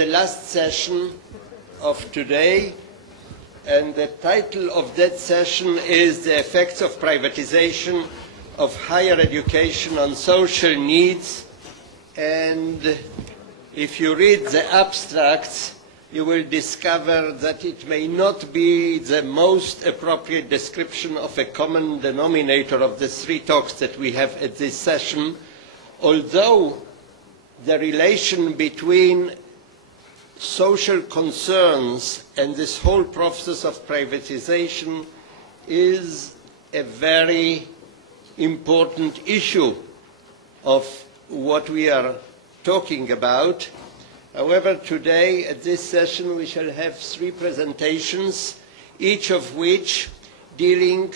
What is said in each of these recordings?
The last session of today, and the title of that session is The Effects of Privatization of Higher Education on Social Needs. And if you read the abstracts, you will discover that it may not be the most appropriate description of a common denominator of the three talks that we have at this session, although the relation between social concerns and this whole process of privatization is a very important issue of what we are talking about. However, today at this session we shall have three presentations, each of which dealing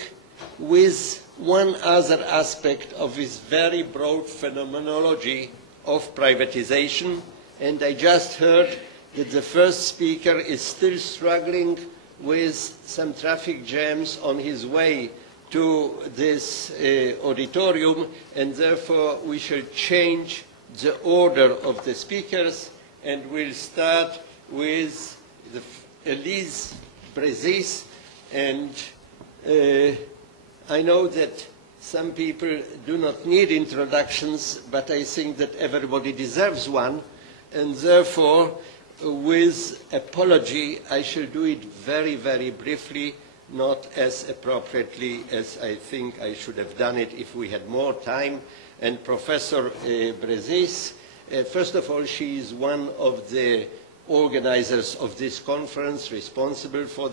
with one other aspect of this very broad phenomenology of privatization. And I just heard that the first speaker is still struggling with some traffic jams on his way to this auditorium, and therefore we shall change the order of the speakers, and we'll start with Elise Brezis. And I know that some people do not need introductions, but I think that everybody deserves one, and therefore, with apology, I shall do it very, very briefly, not as appropriately as I think I should have done it if we had more time. And Professor Brezis, first of all, she is one of the organizers of this conference, responsible for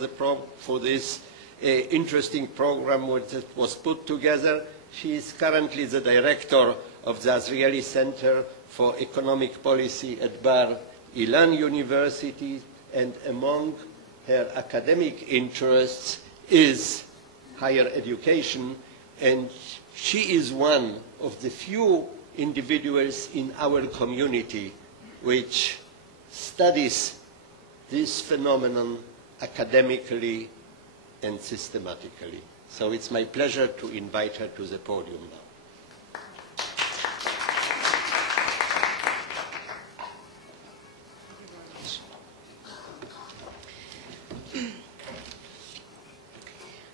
this interesting program that was put together. She is currently the director of the Azrieli Center for Economic Policy at Bar-Ilan University, and among her academic interests is higher education, and she is one of the few individuals in our community which studies this phenomenon academically and systematically. So it's my pleasure to invite her to the podium now.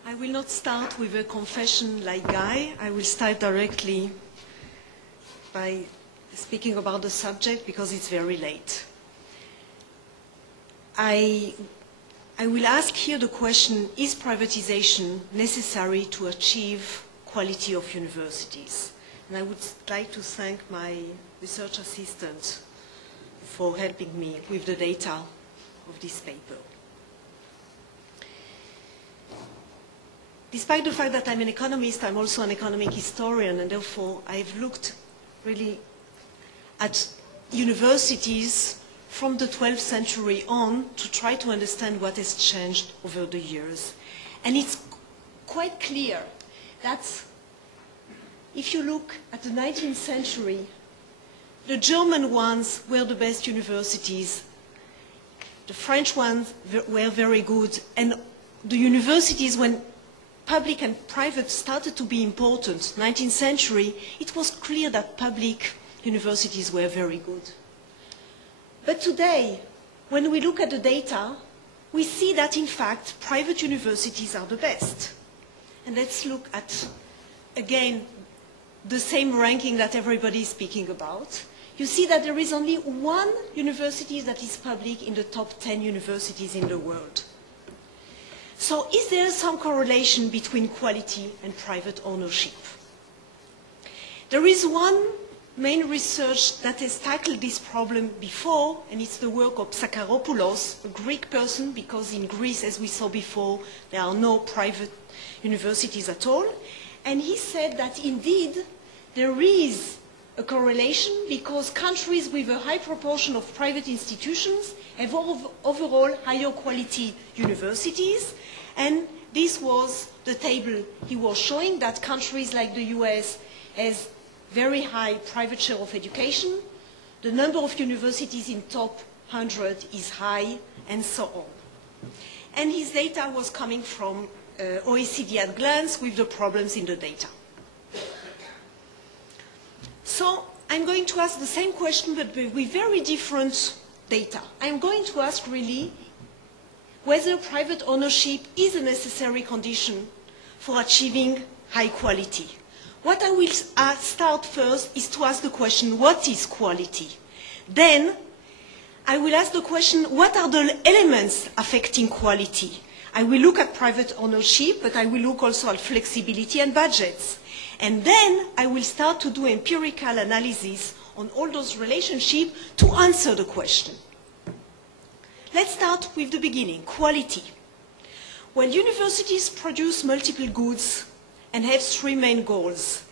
I will not start with a confession like Guy. I will start directly by speaking about the subject because it's very late. I will ask here the question, is privatization necessary to achieve quality of universities? And I would like to thank my research assistant for helping me with the data of this paper. Despite the fact that I'm an economist, I'm also an economic historian, and therefore I've looked really at universities from the 12th century on to try to understand what has changed over the years. And it's quite clear that if you look at the 19th century, the German ones were the best universities, the French ones were very good, and the universities, when public and private started to be important, 19th century, it was clear that public universities were very good. But today, when we look at the data, we see that in fact, private universities are the best. And let's look at, again, the same ranking that everybody is speaking about. You see that there is only one university that is public in the top 10 universities in the world. So is there some correlation between quality and private ownership? There is one main research that has tackled this problem before, and it's the work of Sakharopoulos, a Greek person, because in Greece, as we saw before, there are no private universities at all. And he said that indeed there is a correlation because countries with a high proportion of private institutions have overall higher quality universities. And this was the table he was showing, that countries like the US has very high private share of education, the number of universities in top 100 is high, and so on. And his data was coming from OECD at glance with the problems in the data. So I'm going to ask the same question, but with very different data. I'm going to ask really whether private ownership is a necessary condition for achieving high quality. What I will start first is to ask the question, what is quality? Then I will ask the question, what are the elements affecting quality? I will look at private ownership, but I will look also at flexibility and budgets. And then I will start to do empirical analysis on all those relationships to answer the question. Let's start with the beginning, quality. Well, universities produce multiple goods and have three main goals.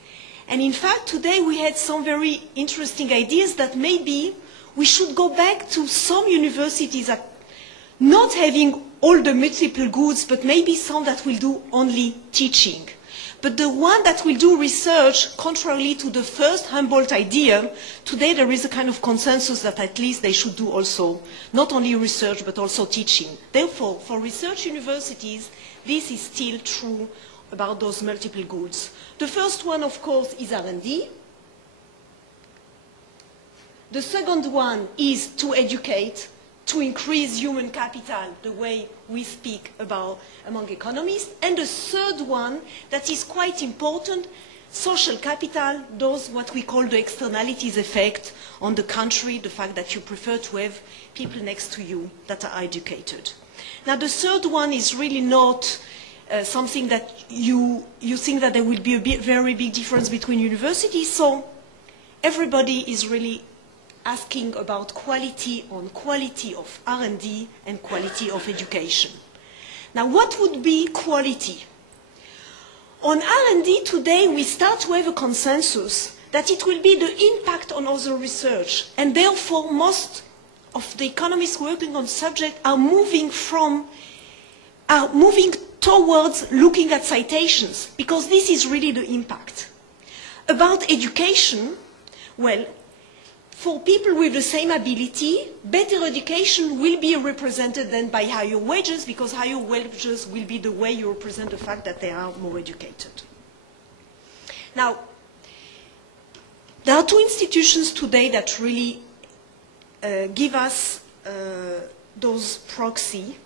And in fact, today we had some very interesting ideas that maybe we should go back to some universities that not having all the multiple goods, but maybe some that will do only teaching. But the one that will do research, contrary to the first Humboldt idea, today there is a kind of consensus that at least they should do also, not only research, but also teaching. Therefore, for research universities, this is still true about those multiple goods. The first one, of course, is R&D. The second one is to educate, to increase human capital, the way we speak about among economists. And the third one, that is quite important, social capital, those what we call the externalities effect on the country, the fact that you prefer to have people next to you that are educated. Now the third one is really not something that you think that there will be a very big difference between universities, so everybody is really asking about quality of R&D and quality of education. Now, what would be quality? On R&D today, we start to have a consensus that it will be the impact on other research, and therefore most of the economists working on subject are moving towards looking at citations, because this is really the impact. About education, well, for people with the same ability, better education will be represented then by higher wages, because higher wages will be the way you represent the fact that they are more educated. Now, there are two institutions today that really give us those proxy.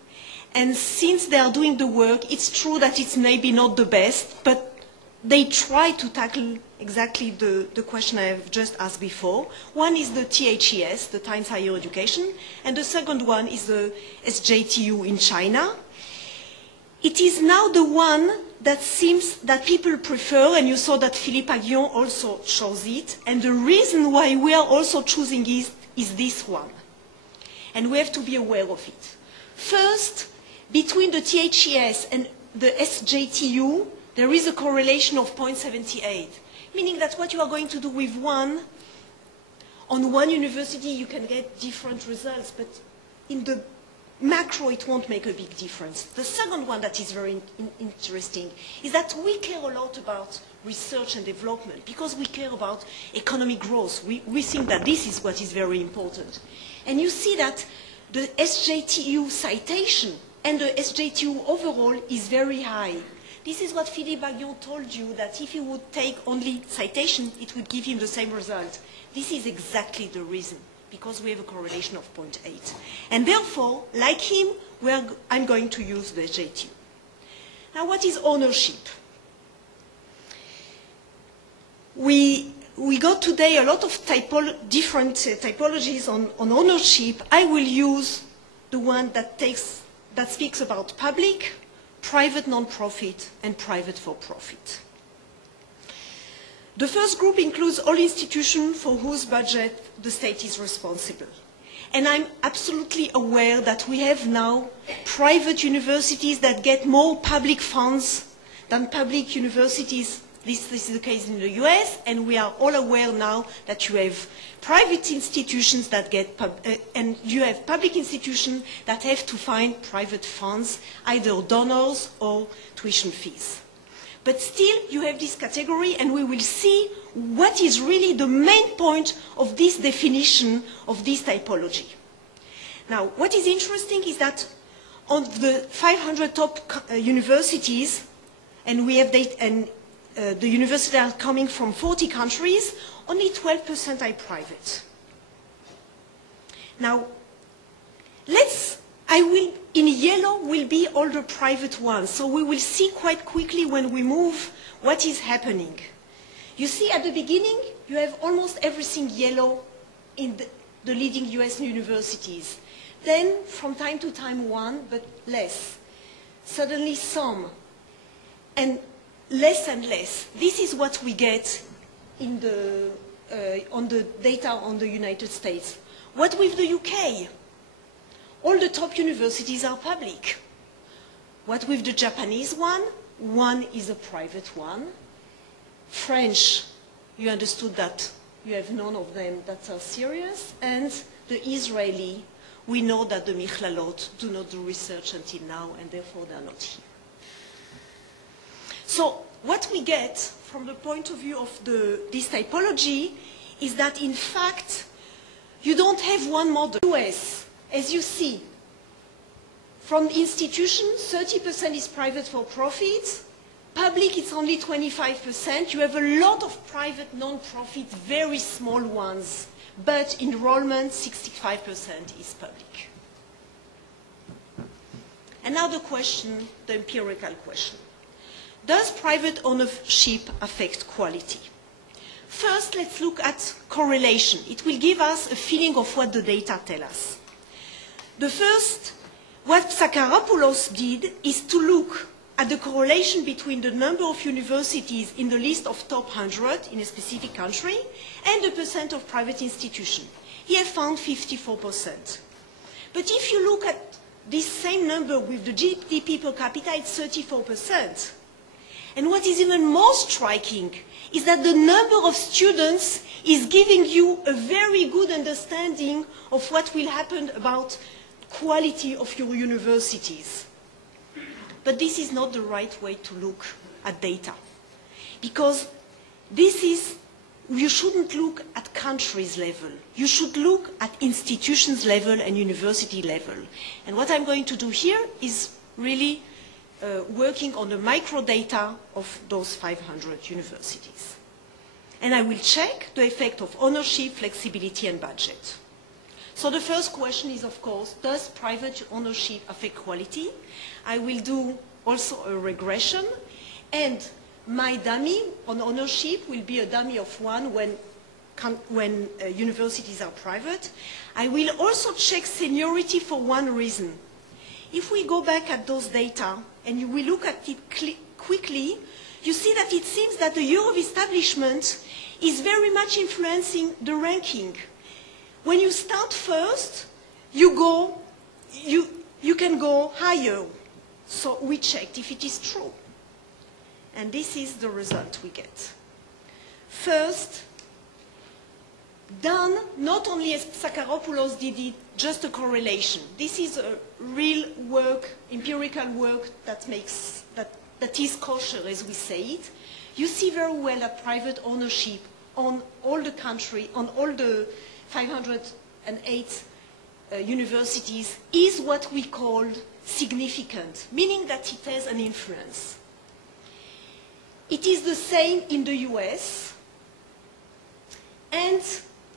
And since they are doing the work, it's true that it's maybe not the best, but they try to tackle exactly the question I have just asked before. One is the THES, the Times Higher Education, and the second one is the SJTU in China. It is now the one that seems that people prefer, and you saw that Philippe Aguillon also chose it, and the reason why we are also choosing it is this one. And we have to be aware of it. First, between the THES and the SJTU, there is a correlation of 0.78, meaning that what you are going to do with one, on one university you can get different results, but in the macro it won't make a big difference. The second one that is very interesting is that we care a lot about research and development because we care about economic growth. We think that this is what is very important. And you see that the SJTU citation and the SJTU overall is very high. This is what Philippe Aguillon told you, that if he would take only citation, it would give him the same result. This is exactly the reason, because we have a correlation of 0.8. And therefore, like him, I'm going to use the SJTU. Now, what is ownership? We got today a lot of different typologies on ownership. I will use the one that speaks about public, private non-profit, and private for-profit. The first group includes all institutions for whose budget the state is responsible. And I'm absolutely aware that we have now private universities that get more public funds than public universities. This is the case in the US, and we are all aware now that you have private institutions that get, and you have public institutions that have to find private funds, either donors or tuition fees. But still, you have this category, and we will see what is really the main point of this definition of this typology. Now, what is interesting is that on the 500 top universities, and we have data, and the universities are coming from 40 countries, only 12% are private. Now, in yellow will be all the private ones. So we will see quite quickly when we move what is happening. You see at the beginning, you have almost everything yellow in the leading US universities. Then, from time to time, one, but less. Suddenly some, and less. This is what we get in on the data on the United States. What with the UK? All the top universities are public. What with the Japanese one? One is a private one. French, you understood that you have none of them that are serious. And the Israeli, we know that the Michlalot do not do research until now, and therefore they are not here. So what we get from the point of view of this typology is that, in fact, you don't have one model. US, as you see, from the institution, 30% is private for profit. Public, it's only 25%. You have a lot of private non-profit, very small ones. But enrollment, 65% is public. And now the question, the empirical question. Does private ownership affect quality? First, let's look at correlation. It will give us a feeling of what the data tell us. The first, what Psakaropoulos did is to look at the correlation between the number of universities in the list of top 100 in a specific country and the percent of private institutions. He has found 54%. But if you look at this same number with the GDP per capita, it's 34%. And what is even more striking is that the number of students is giving you a very good understanding of what will happen about quality of your universities. But this is not the right way to look at data. Because you shouldn't look at countries level. You should look at institutions level and university level. And what I'm going to do here is really working on the micro data of those 500 universities. And I will check the effect of ownership, flexibility, and budget. So the first question is, of course, does private ownership affect quality? I will do also a regression, and my dummy on ownership will be a dummy of 1 when universities are private. I will also check seniority for one reason. If we go back at those data and we look at it quickly, you see that it seems that the year of establishment is very much influencing the ranking. When you start first, you can go higher. So we checked if it is true. And this is the result we get. First, done not only as Psakaropoulos did it, just a correlation. This is a real work, empirical work that is kosher, as we say it. You see very well that private ownership on all the country, on all the 508 universities is what we call significant, meaning that it has an influence. It is the same in the US. And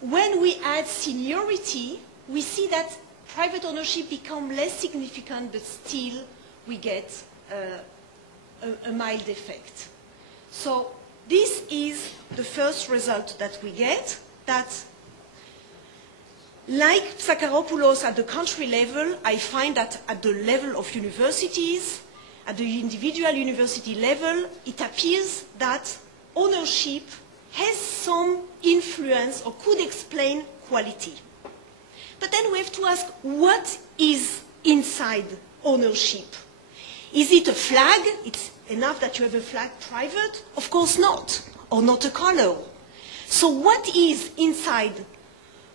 when we add seniority, we see that private ownership becomes less significant, but still we get a mild effect. So this is the first result that we get, that like Psakaropoulos at the country level, I find that at the level of universities, at the individual university level, it appears that ownership has some influence or could explain quality. But then we have to ask, what is inside ownership? Is it a flag? It's enough that you have a flag private? Of course not, or not a color. So what is inside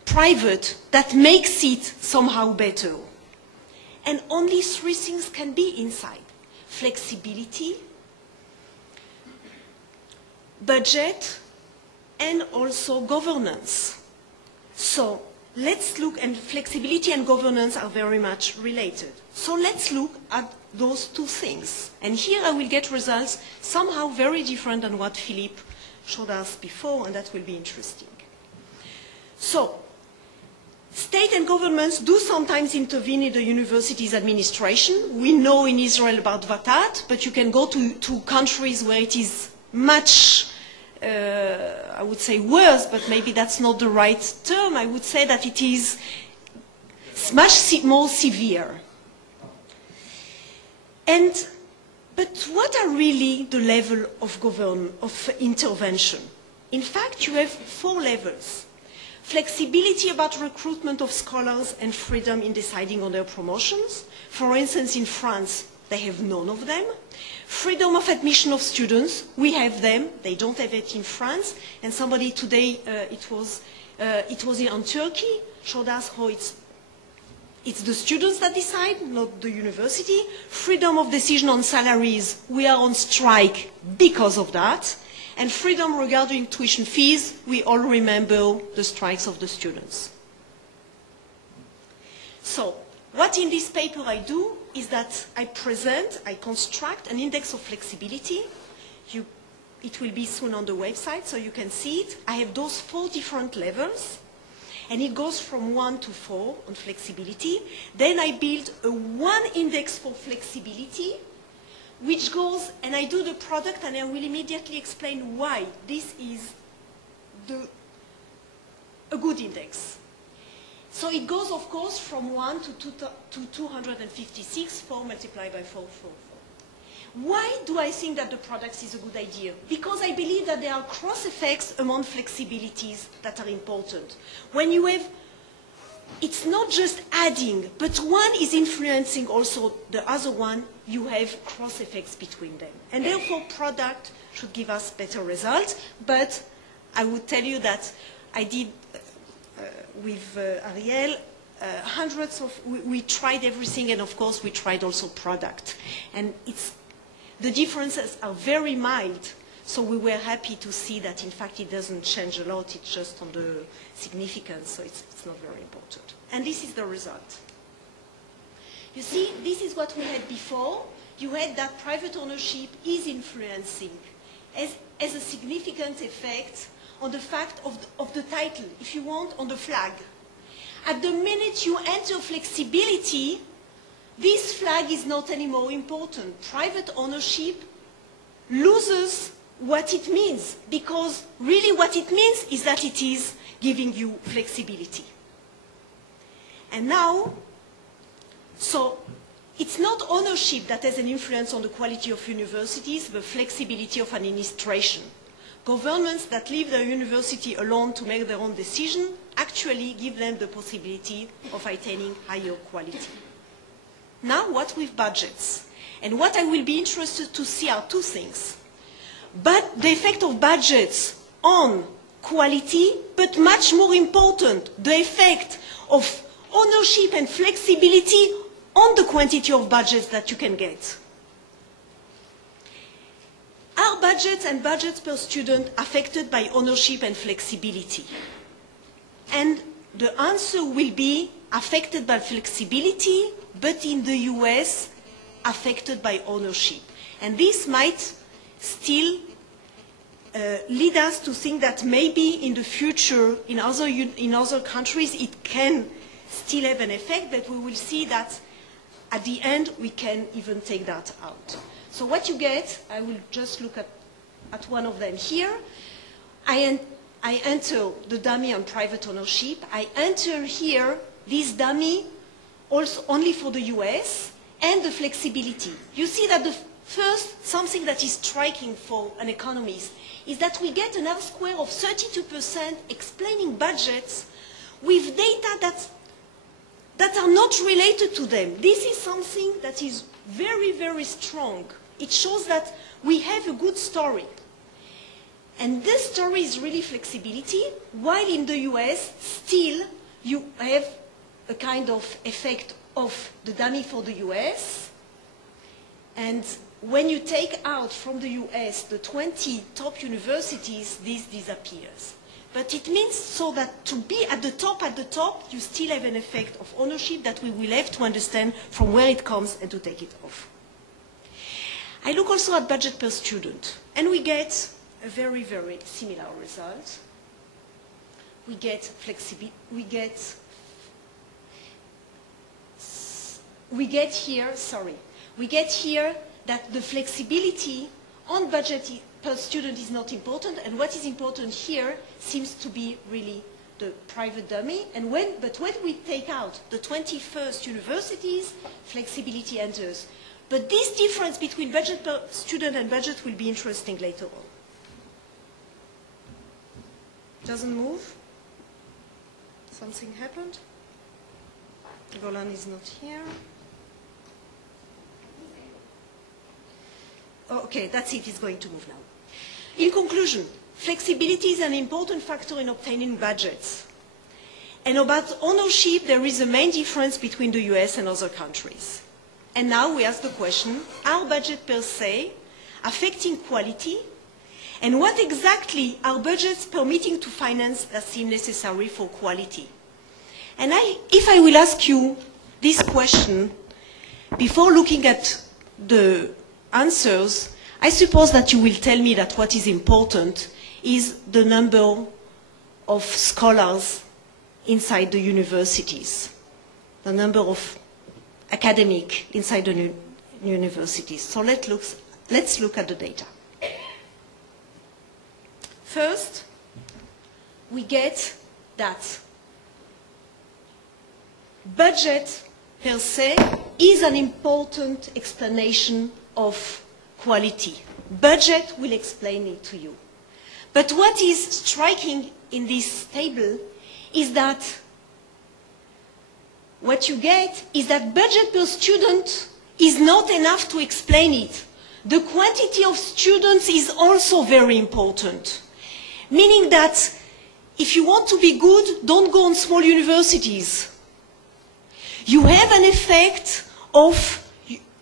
private that makes it somehow better? And only 3 things can be inside: flexibility, budget, and also governance. So let's look, and flexibility and governance are very much related. So let's look at those 2 things. And here I will get results somehow very different than what Philippe showed us before, and that will be interesting. So State and governments do sometimes intervene in the university's administration. We know in Israel about Vatat, but you can go to countries where it is much, I would say worse, but maybe that's not the right term. I would say that it is much more severe. But what are really the level of intervention? In fact, you have 4 levels. Flexibility about recruitment of scholars and freedom in deciding on their promotions. For instance, in France, they have none of them. Freedom of admission of students, we have them. They don't have it in France. And somebody today, it was in Turkey, showed us how it's the students that decide, not the university. Freedom of decision on salaries, we are on strike because of that. And freedom regarding tuition fees, we all remember the strikes of the students. So, what in this paper I do is that I construct an index of flexibility. It will be soon on the website, so you can see it. I have those 4 different levels, and it goes from 1 to 4 on flexibility. Then I build a 1 index for flexibility, which goes, and I do the product, and I will immediately explain why this is a good index. So it goes, of course, from 1 to 256, 4 multiplied by 4, 4, 4. Why do I think that the product is a good idea? Because I believe that there are cross effects among flexibilities that are important. When you have, it's not just adding, but one is influencing also the other one, you have cross effects between them. And therefore, product should give us better results. But I would tell you that I did, with Ariel, hundreds of, we tried everything, and of course we tried also product. And the differences are very mild, so we were happy to see that in fact it doesn't change a lot, it's just on the significance, so it's not very important. And this is the result. You see, this is what we had before. You had that private ownership is influencing as a significant effect on the fact of the title, if you want, on the flag. At the minute you enter flexibility, this flag is not anymore important. Private ownership loses what it means, because really what it means is that it is giving you flexibility. And now, so it's not ownership that has an influence on the quality of universities, but flexibility of administration. Governments that leave their university alone to make their own decision actually give them the possibility of attaining higher quality. Now, what with budgets? And what I will be interested to see are 2 things. But the effect of budgets on quality, but much more important, the effect of ownership and flexibility on the quantity of budgets that you can get. Are budgets and budgets per student affected by ownership and flexibility? And the answer will be affected by flexibility, but in the US, affected by ownership. And this might still lead us to think that maybe in the future, in other countries, it can still have an effect, but we will see that at the end, we can even take that out. So what you get, I will just look at one of them here. I enter the dummy on private ownership. I enter here this dummy also only for the US and the flexibility. You see that the first, something that is striking for an economist is that we get an R-square of 32% explaining budgets with data that are not related to them. This is something that is very, very strong. It shows that we have a good story. And this story is really flexibility, while in the US, still, you have a kind of effect of the dummy for the US. And when you take out from the US the 20 top universities, this disappears. But it means so that to be at the top, you still have an effect of ownership that we will have to understand from where it comes and to take it off. I look also at budget per student, and we get a very, very similar result. We get we get here, that the flexibility on budget per student is not important, and what is important here seems to be really the private dummy. But when we take out the 21st universities, flexibility enters. But this difference between budget per student and budget will be interesting later on. Doesn't move? Something happened? Roland is not here. Oh, okay, that's it. It's going to move now. In conclusion, flexibility is an important factor in obtaining budgets. And about ownership, there is a main difference between the US and other countries. And now we ask the question, are budgets per se affecting quality? And what exactly are budgets permitting to finance that seem necessary for quality? And if I will ask you this question, before looking at the answers, I suppose that you will tell me that what is important is the number of scholars inside the universities, the number of academics inside the universities. So let's look at the data. First, we get that budget per se is an important explanation of quality. Budget will explain it to you. But what is striking in this table is that what you get is that budget per student is not enough to explain it. The quantity of students is also very important. Meaning that if you want to be good, don't go on small universities. You have an effect of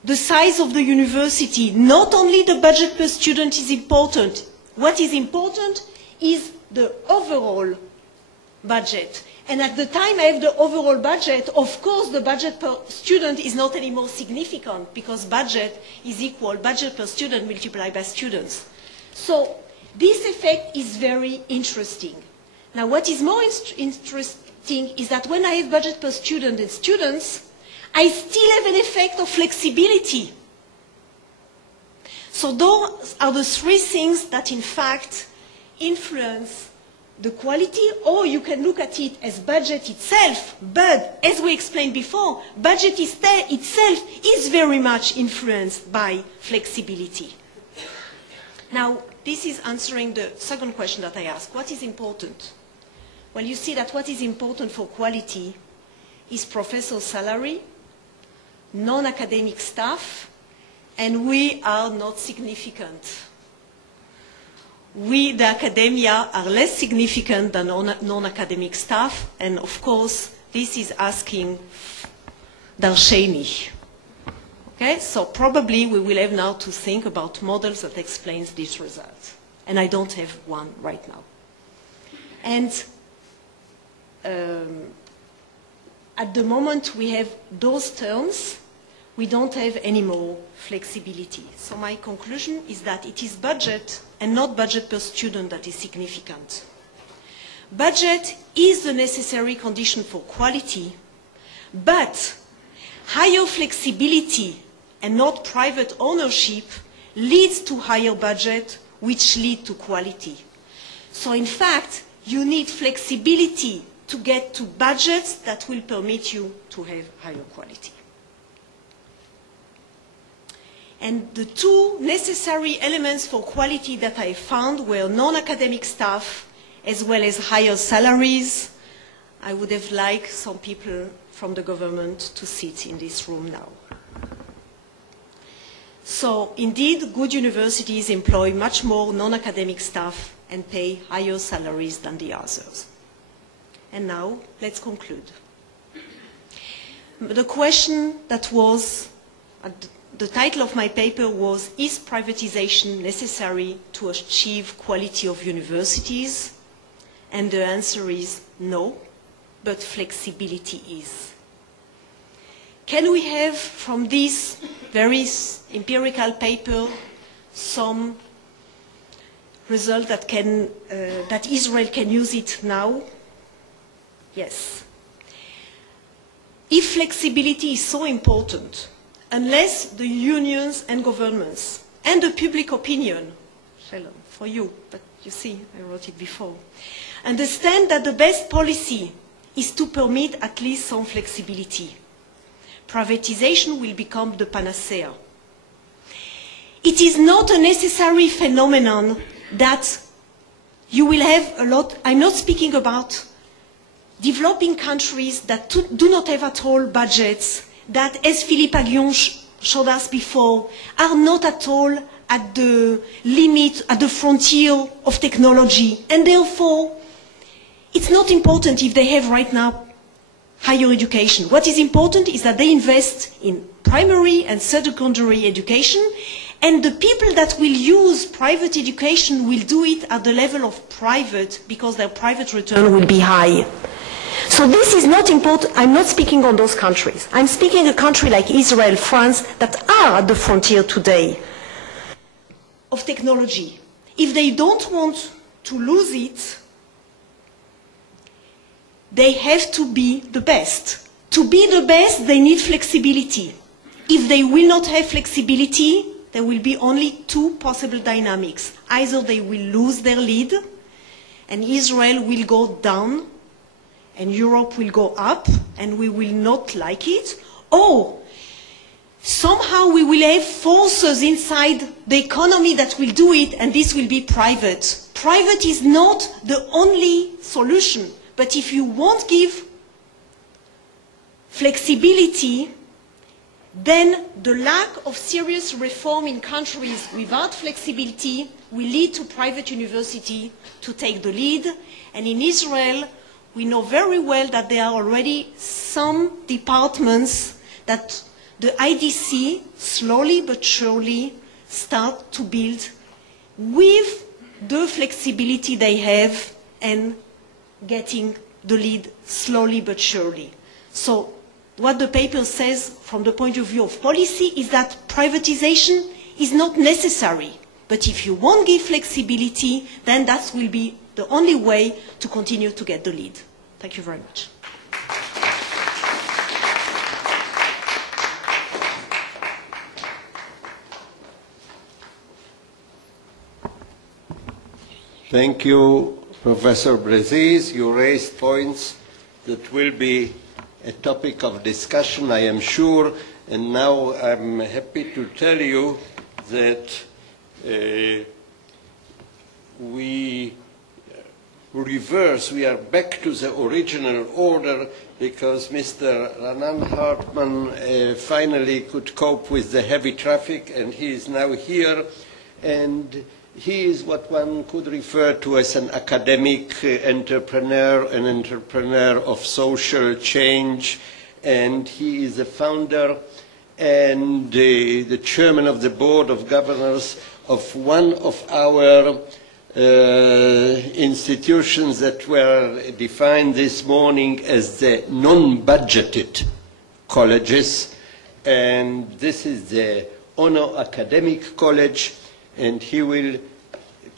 the size of the university. Not only the budget per student is important. What is important is the overall budget. And at the time I have the overall budget, of course the budget per student is not anymore significant because budget is equal budget per student multiplied by students. So this effect is very interesting. Now what is more interesting is that when I have budget per student and students, I still have an effect of flexibility. So those are the three things that in fact influence the quality, or you can look at it as budget itself, but as we explained before, budget itself is very much influenced by flexibility. Now, this is answering the second question that I asked. What is important? Well, you see that what is important for quality is professor salary, non-academic staff, and we are not significant. We, the academia, are less significant than non-academic staff, and of course, this is asking darsheni. Okay, so probably we will have now to think about models that explains this result. And I don't have one right now. And at the moment we have those terms, we don't have any more flexibility. So my conclusion is that it is budget and not budget per student that is significant. Budget is the necessary condition for quality, but higher flexibility and not private ownership leads to higher budget, which lead to quality. So in fact, you need flexibility to get to budgets that will permit you to have higher quality. And the two necessary elements for quality that I found were non-academic staff as well as higher salaries. I would have liked some people from the government to sit in this room now. So indeed, good universities employ much more non-academic staff and pay higher salaries than the others. And now, let's conclude. The question that was, the title of my paper was, is privatization necessary to achieve quality of universities? And the answer is no, but flexibility is. Can we have from this very empirical paper some result that that Israel can use it now? Yes. if flexibility is so important, unless the unions and governments and the public opinion, Shalom, for you, but you see, I wrote it before, understand that the best policy is to permit at least some flexibility, privatization will become the panacea. It is not a necessary phenomenon that you will have a lot. I'm not speaking about developing countries that do not have at all budgets, that, as Philippe Aguillon showed us before, are not at all at the limit, at the frontier of technology. And therefore, it's not important if they have right now higher education. What is important is that they invest in primary and secondary education, and the people that will use private education will do it at the level of private because their private return will be high. So this is not important. I'm not speaking on those countries. I'm speaking a country like Israel, France, that are at the frontier today of technology. If they don't want to lose it, they have to be the best. To be the best, they need flexibility. If they will not have flexibility, there will be only two possible dynamics. Either they will lose their lead, and Israel will go down, and Europe will go up, and we will not like it, or somehow we will have forces inside the economy that will do it, and this will be private. Private is not the only solution, but if you won't give flexibility, then the lack of serious reform in countries without flexibility will lead to private university to take the lead. And in Israel, we know very well that there are already some departments that the IDC slowly but surely start to build with the flexibility they have and getting the lead slowly but surely. So what the paper says from the point of view of policy is that privatization is not necessary. But if you won't give flexibility, then that will be the only way to continue to get the lead. Thank you very much. Thank you, Professor Brezis. You raised points that will be a topic of discussion, I am sure, and now I'm happy to tell you that we are back to the original order because Mr. Ranan Hartman finally could cope with the heavy traffic, and he is now here, and he is what one could refer to as an academic entrepreneur, an entrepreneur of social change, and he is the founder and the chairman of the board of governors of one of our institutions that were defined this morning as the non-budgeted colleges, and this is the Honor Academic College, and he will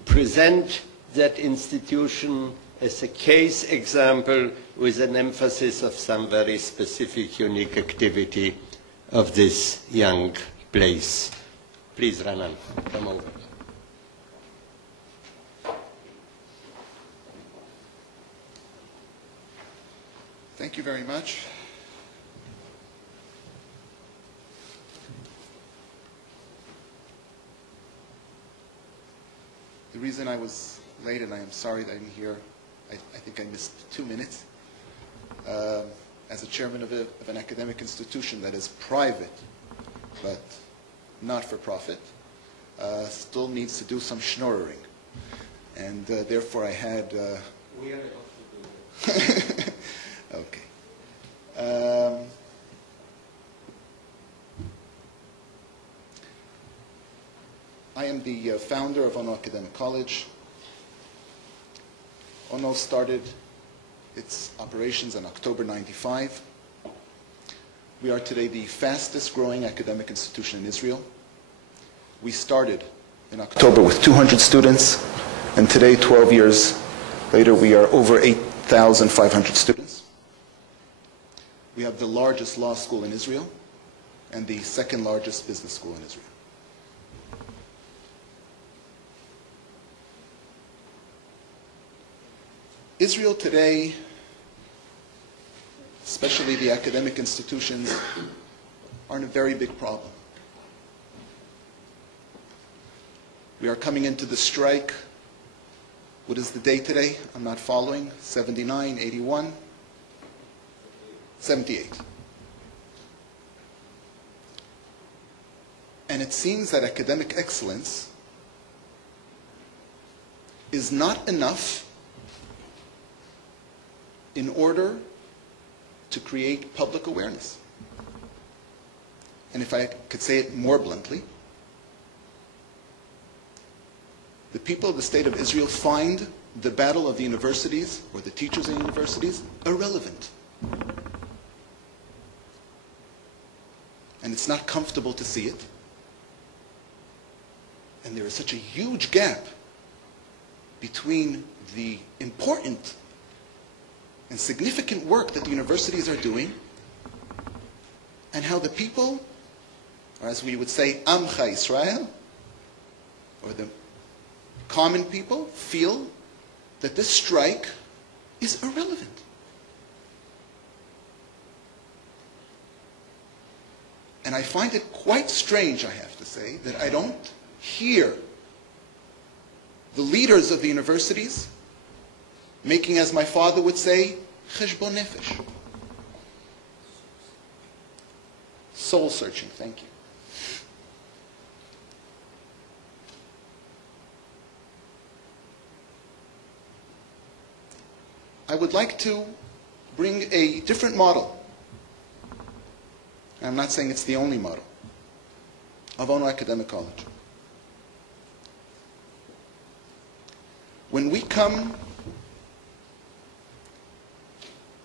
present that institution as a case example with an emphasis of some very specific, unique activity of this young place. Please, Ranan, come over. Thank you very much. The reason I was late, and I am sorry that I'm here, I think I missed 2 minutes. As a chairman of an academic institution that is private, but not for profit, still needs to do some schnorring. And therefore I had... We are able to do that. Okay. I am the founder of Ono Academic College. Ono started its operations in October '95. We are today the fastest growing academic institution in Israel. We started in October with 200 students, and today, 12 years later, we are over 8,500 students. We have the largest law school in Israel and the second largest business school in Israel. Israel today, especially the academic institutions, are in a very big problem. We are coming into the strike. What is the date today? I'm not following. 79, 81, 78. And it seems that academic excellence is not enough in order to create public awareness. And if I could say it more bluntly, the people of the state of Israel find the battle of the universities, or the teachers in universities, irrelevant. And it's not comfortable to see it. And there is such a huge gap between the important and significant work that the universities are doing and how the people, or as we would say, Amcha Israel, or the common people, feel that this strike is irrelevant. And I find it quite strange, I have to say, that I don't hear the leaders of the universities making, as my father would say, cheshbon nefesh. Soul searching, thank you. I would like to bring a different model. I'm not saying it's the only model of Ono Academic College. When we come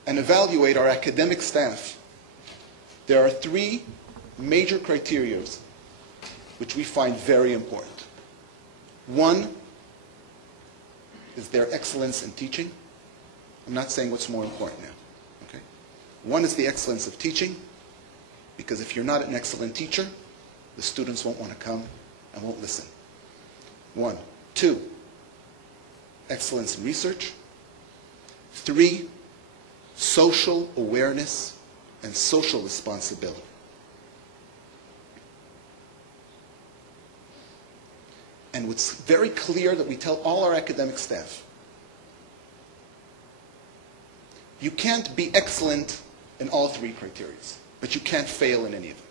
and evaluate our academic staff, there are three major criteria which we find very important. One is their excellence in teaching. I'm not saying what's more important now. Okay? One is the excellence of teaching, because if you're not an excellent teacher, the students won't want to come and won't listen. One. Two, excellence in research. Three, social awareness and social responsibility. And what's very clear that we tell all our academic staff, you can't be excellent in all three criteria, but you can't fail in any of them.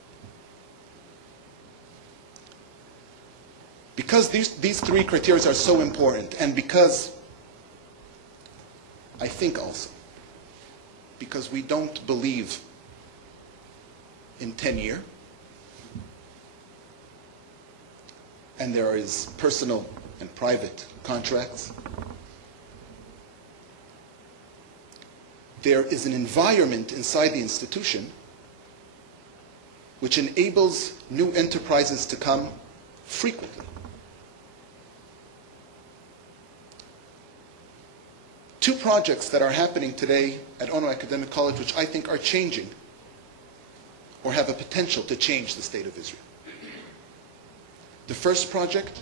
Because these three criteria are so important, and because I think also, because we don't believe in tenure, and there is personal and private contracts, there is an environment inside the institution which enables new enterprises to come frequently. Two projects that are happening today at Ono Academic College, which I think are changing or have a potential to change the state of Israel. The first project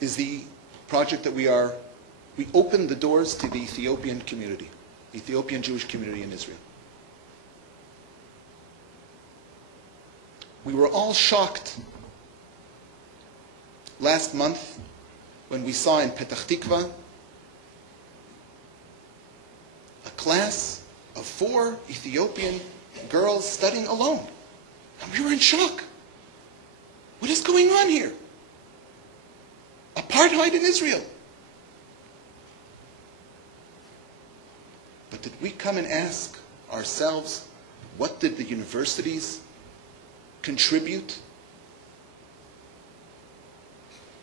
is the project that we opened the doors to the Ethiopian community, Ethiopian Jewish community in Israel. We were all shocked last month when we saw in Petach Tikva a class of 4 Ethiopian girls studying alone. And we were in shock. What is going on here? Apartheid in Israel. But did we come and ask ourselves, what did the universities contribute?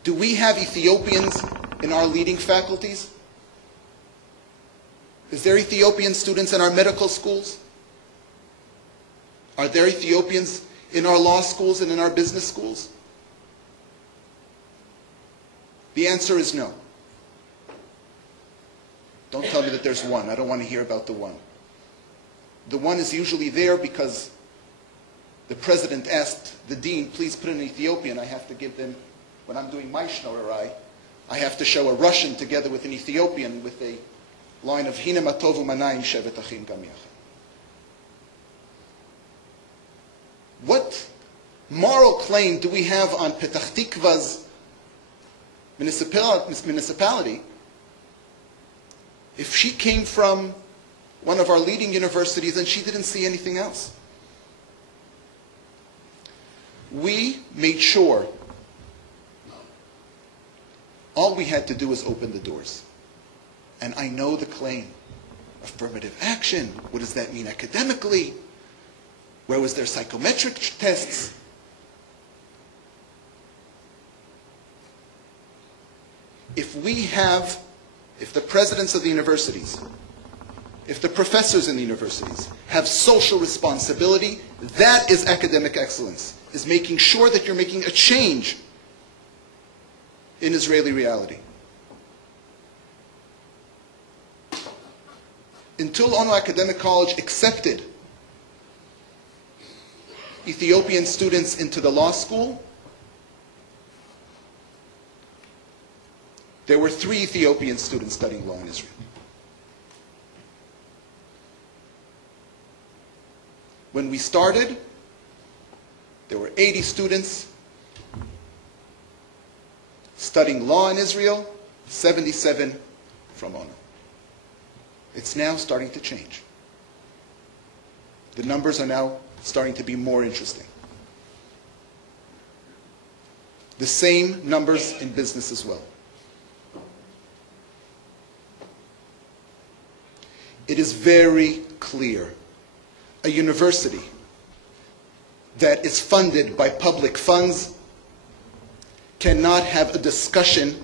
Do we have Ethiopians in our leading faculties? Is there Ethiopian students in our medical schools? Are there Ethiopians in our law schools and in our business schools? The answer is no. Don't tell me that there's one. I don't want to hear about the one. The one is usually there because the president asked the dean, please put in an Ethiopian. I have to give them, when I'm doing my shnorarai, I have to show a Russian together with an Ethiopian with a line of Hine matovu manayim shevet achim gam yachad. What moral claim do we have on Petach Tikva's municipality if she came from one of our leading universities and she didn't see anything else? We made sure all we had to do was open the doors. And I know the claim, affirmative action, what does that mean academically? Where was their psychometric tests? If the presidents of the universities, if the professors in the universities have social responsibility, that is academic excellence, is making sure that you're making a change in Israeli reality. Until Ono Academic College accepted Ethiopian students into the law school, there were 3 Ethiopian students studying law in Israel. When we started, there were 80 students studying law in Israel, 77 from Ono. It's now starting to change. The numbers are now starting to be more interesting. The same numbers in business as well. It is very clear. A university that is funded by public funds cannot have a discussion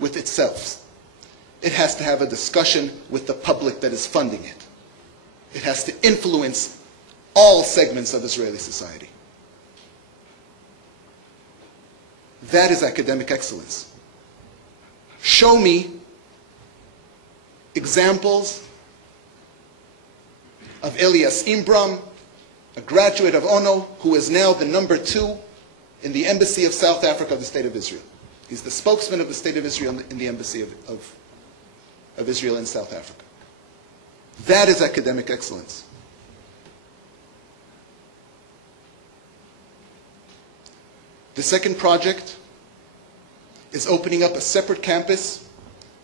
with itself. It has to have a discussion with the public that is funding it. It has to influence all segments of Israeli society. That is academic excellence. Show me examples of Elias Imbram, a graduate of Ono, who is now the #2 in the Embassy of South Africa of the State of Israel. He's the spokesman of the State of Israel in the Embassy of Israel in South Africa. That is academic excellence. The second project is opening up a separate campus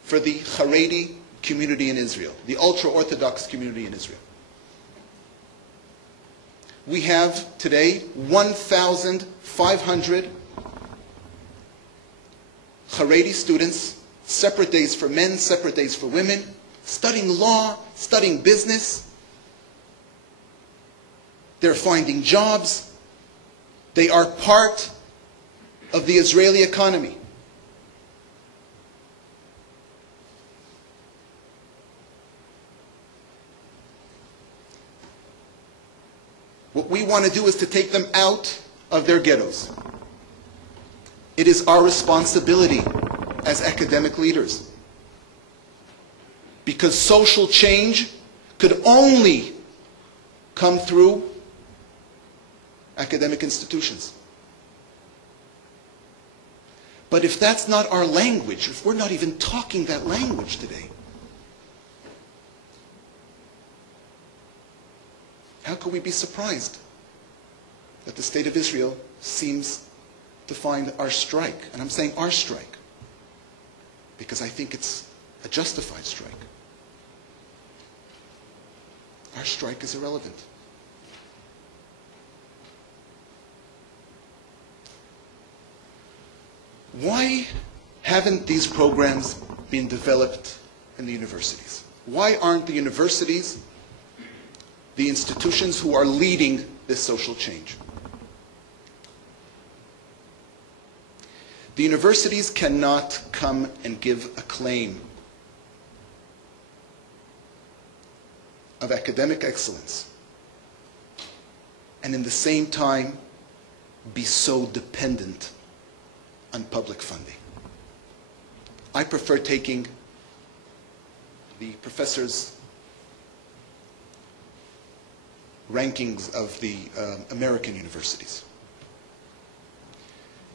for the Haredi community in Israel, the ultra-Orthodox community in Israel. We have today 1,500 Haredi students, separate days for men, separate days for women, studying law, studying business. They're finding jobs. They are part of the Israeli economy. What we want to do is to take them out of their ghettos. It is our responsibility as academic leaders. Because social change could only come through academic institutions. But if that's not our language, if we're not even talking that language today, how could we be surprised that the State of Israel seems to find our strike, and I'm saying our strike, because I think it's a justified strike. Our strike is irrelevant. Why haven't these programs been developed in the universities? Why aren't the universities the institutions who are leading this social change? The universities cannot come and give a claim of academic excellence and in the same time be so dependent on public funding. I prefer taking the professors' rankings of the American universities.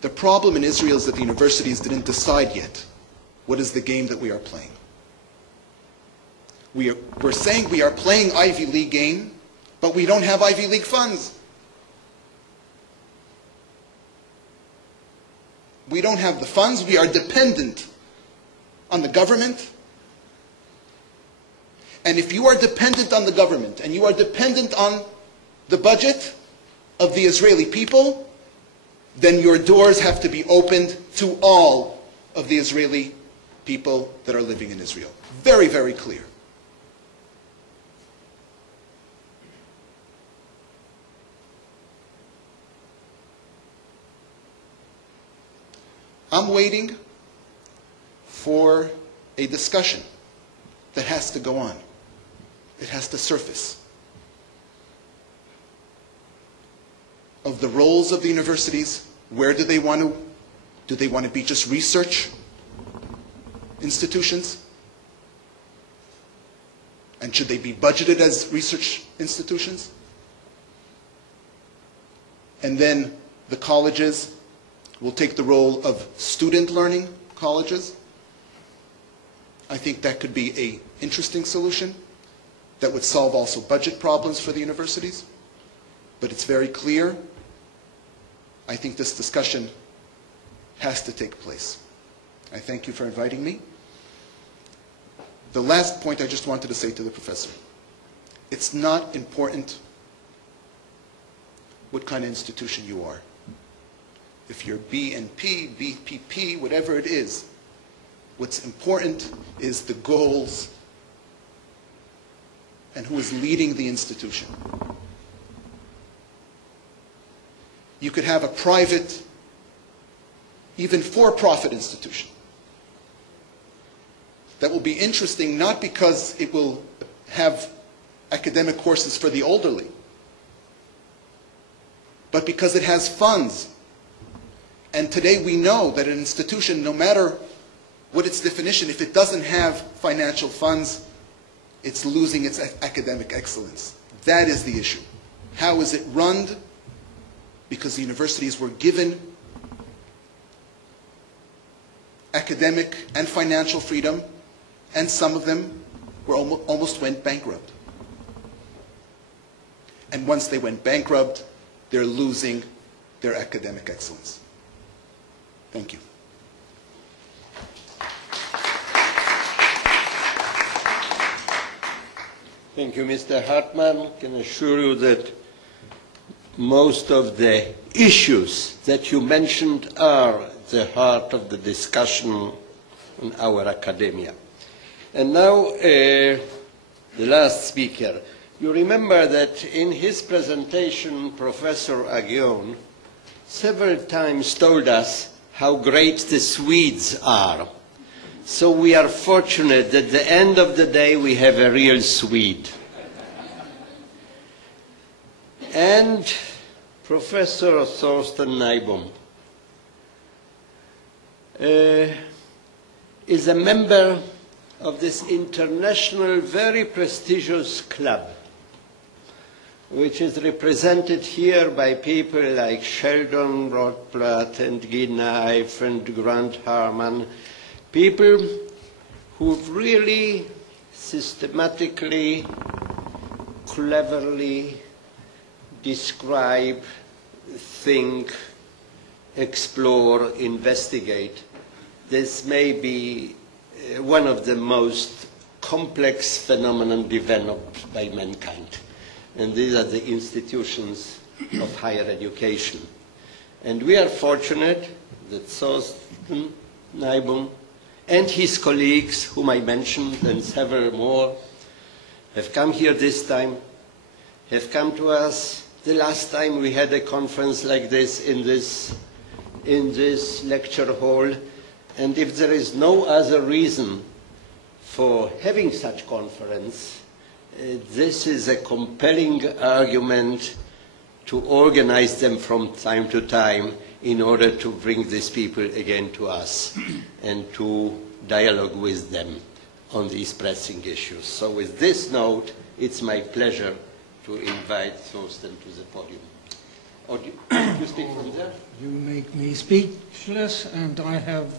The problem in Israel is that the universities didn't decide yet what is the game that we are playing. We're saying we are playing Ivy League game, but we don't have Ivy League funds. We don't have the funds. We are dependent on the government. And if you are dependent on the government and you are dependent on the budget of the Israeli people, then your doors have to be opened to all of the Israeli people that are living in Israel. Very, very clear. I'm waiting for a discussion that has to go on. It has to surface. Of the roles of the universities, where do they want to be just research institutions? And should they be budgeted as research institutions? And then the colleges will take the role of student learning colleges. I think that could be an interesting solution that would solve also budget problems for the universities. But it's very clear. I think this discussion has to take place. I thank you for inviting me. The last point I just wanted to say to the professor. It's not important what kind of institution you are. If you're BNP, BPP, whatever it is, what's important is the goals and who is leading the institution. You could have a private, even for-profit institution that will be interesting not because it will have academic courses for the elderly, but because it has funds. And today we know that an institution, no matter what its definition, if it doesn't have financial funds, it's losing its academic excellence. That is the issue. How is it run? Because the universities were given academic and financial freedom, and some of them were almost went bankrupt. And once they went bankrupt, they're losing their academic excellence. Thank you. Thank you, Mr. Hartman. I can assure you that most of the issues that you mentioned are the heart of the discussion in our academia. And now, the last speaker. You remember that in his presentation, Professor Agion several times told us how great the Swedes are. So we are fortunate that at the end of the day we have a real Swede. And Professor Thorsten Nybom is a member of this international, very prestigious club, which is represented here by people like Sheldon Rotblat and Guy Knife and Grant Hartman, people who really systematically, cleverly describe, think, explore, investigate. This may be one of the most complex phenomena developed by mankind. And these are the institutions of higher education. And we are fortunate that Thorsten Nybom and his colleagues, whom I mentioned, and several more, have come here this time, have come to us the last time we had a conference like this in this lecture hall. And if there is no other reason for having such conference, this is a compelling argument to organize them from time to time in order to bring these people again to us and to dialogue with them. on these pressing issues. So with this note, it's my pleasure to invite Thorsten to the podium. Or do you speak from there? You make me speechless, and I have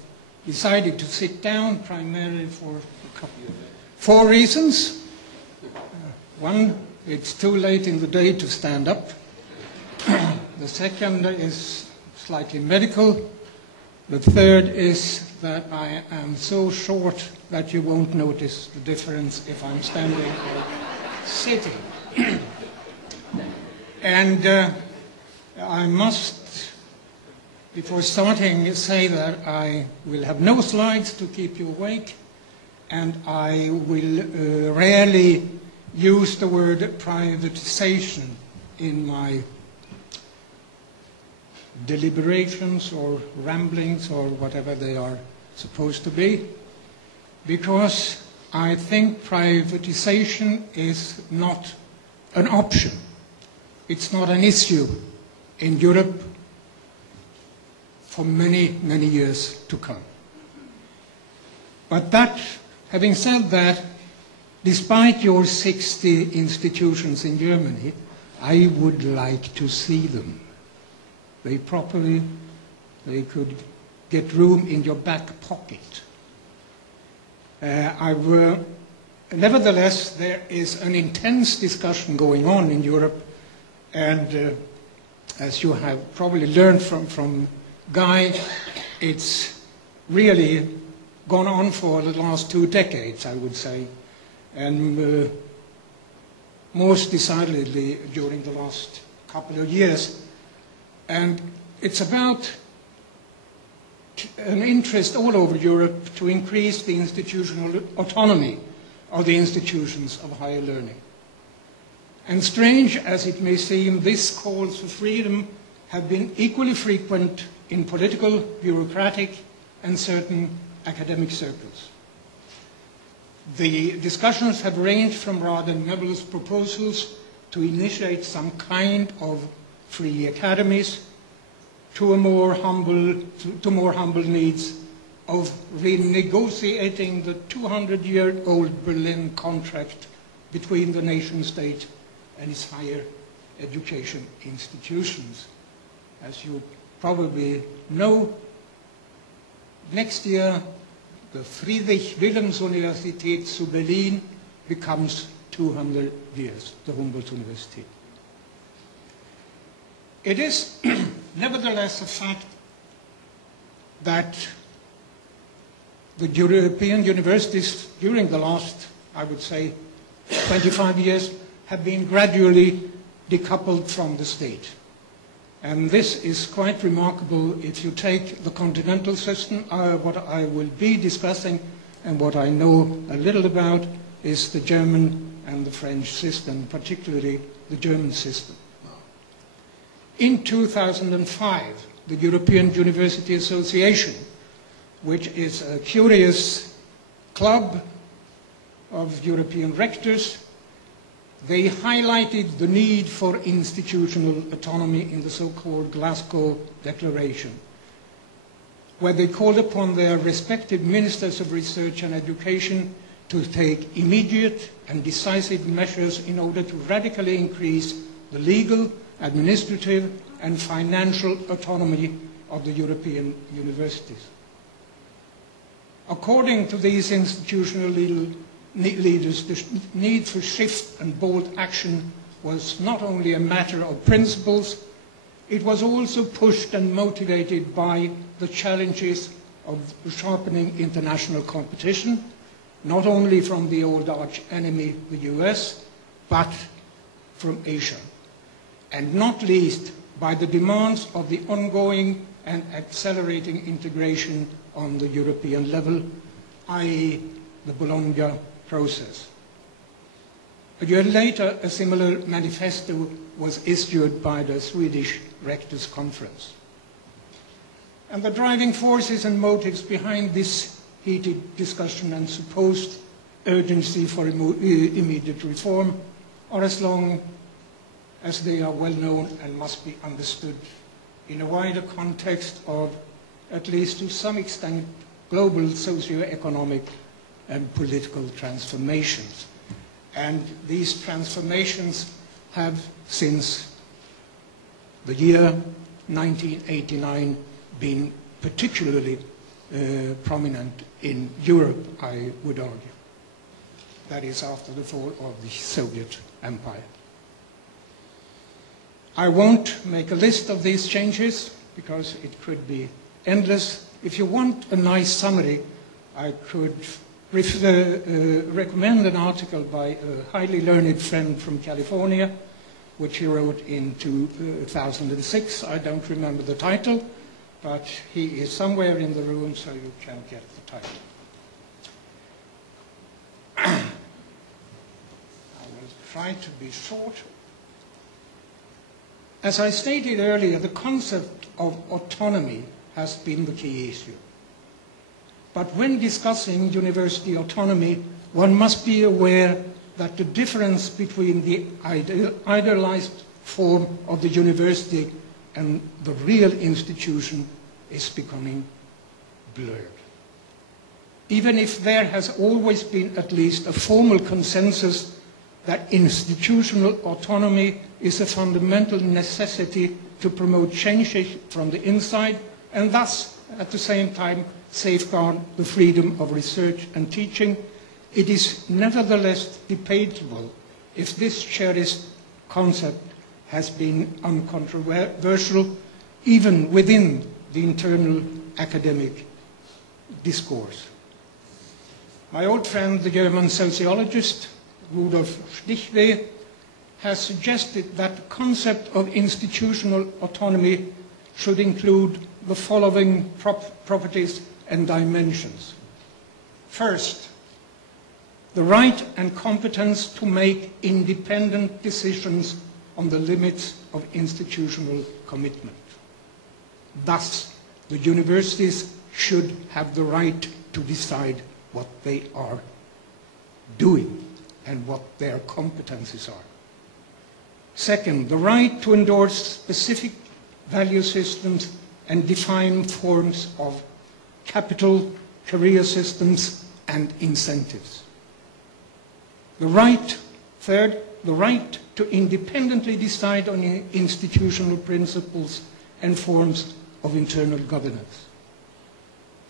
decided to sit down primarily for four reasons. One, it's too late in the day to stand up. The second is slightly medical. The third is that I am so short that you won't notice the difference if I'm standing or sitting. And I must, before starting, say that I will have no slides to keep you awake, and I will rarely use the word privatization in my deliberations or ramblings or whatever they are supposed to be, because I think privatization is not an option. It's not an issue in Europe for many, many years to come. But that, having said that, despite your 60 institutions in Germany, I would like to see them. They could get room in your back pocket. Nevertheless, there is an intense discussion going on in Europe, and as you have probably learned from Guy, it's really gone on for the last 2 decades, I would say, and most decidedly during the last couple of years. And it's about an interest all over Europe to increase the institutional autonomy of the institutions of higher learning. And strange as it may seem, these calls for freedom have been equally frequent in political, bureaucratic, and certain academic circles. The discussions have ranged from rather nebulous proposals to initiate some kind of free academies to more humble needs of renegotiating the 200-year-old Berlin contract between the nation-state and its higher education institutions. As you probably know, next year the Friedrich-Wilhelms-Universität zu Berlin becomes 200 years, the Humboldt University. It is nevertheless a fact that the European universities during the last, I would say, 25 years have been gradually decoupled from the state. And this is quite remarkable if you take the continental system. What I will be discussing and what I know a little about is the German and the French system, particularly the German system. In 2005, the European University Association, which is a curious club of European rectors, they highlighted the need for institutional autonomy in the so-called Glasgow Declaration, where they called upon their respective ministers of research and education to take immediate and decisive measures in order to radically increase the legal, administrative, and financial autonomy of the European universities. According to these institutional leaders, the need for swift and bold action was not only a matter of principles, it was also pushed and motivated by the challenges of sharpening international competition, not only from the old arch enemy, the US, but from Asia, and not least by the demands of the ongoing and accelerating integration on the European level, i.e. the Bologna process. A year later, a similar manifesto was issued by the Swedish Rectors' Conference. And the driving forces and motives behind this heated discussion and supposed urgency for immediate reform are as long as they are well known and must be understood in a wider context of, at least to some extent, global socio-economic and political transformations. And these transformations have, since the year 1989, been particularly prominent in Europe, I would argue. That is after the fall of the Soviet Empire. I won't make a list of these changes because it could be endless. If you want a nice summary, I could recommend an article by a highly learned friend from California, which he wrote in 2006. I don't remember the title, but he is somewhere in the room, so you can get the title. I will try to be short. As I stated earlier, the concept of autonomy has been the key issue. But when discussing university autonomy, one must be aware that the difference between the idealized form of the university and the real institution is becoming blurred. Even if there has always been at least a formal consensus that institutional autonomy is a fundamental necessity to promote change from the inside and thus, at the same time, safeguard the freedom of research and teaching, it is nevertheless debatable if this cherished concept has been uncontroversial even within the internal academic discourse. My old friend, the German sociologist Rudolf Stichweh, has suggested that the concept of institutional autonomy should include the following properties and dimensions. First, the right and competence to make independent decisions on the limits of institutional commitment. Thus, the universities should have the right to decide what they are doing and what their competencies are. Second, the right to endorse specific value systems and define forms of capital, career systems, and incentives. The right, third, the right to independently decide on institutional principles and forms of internal governance.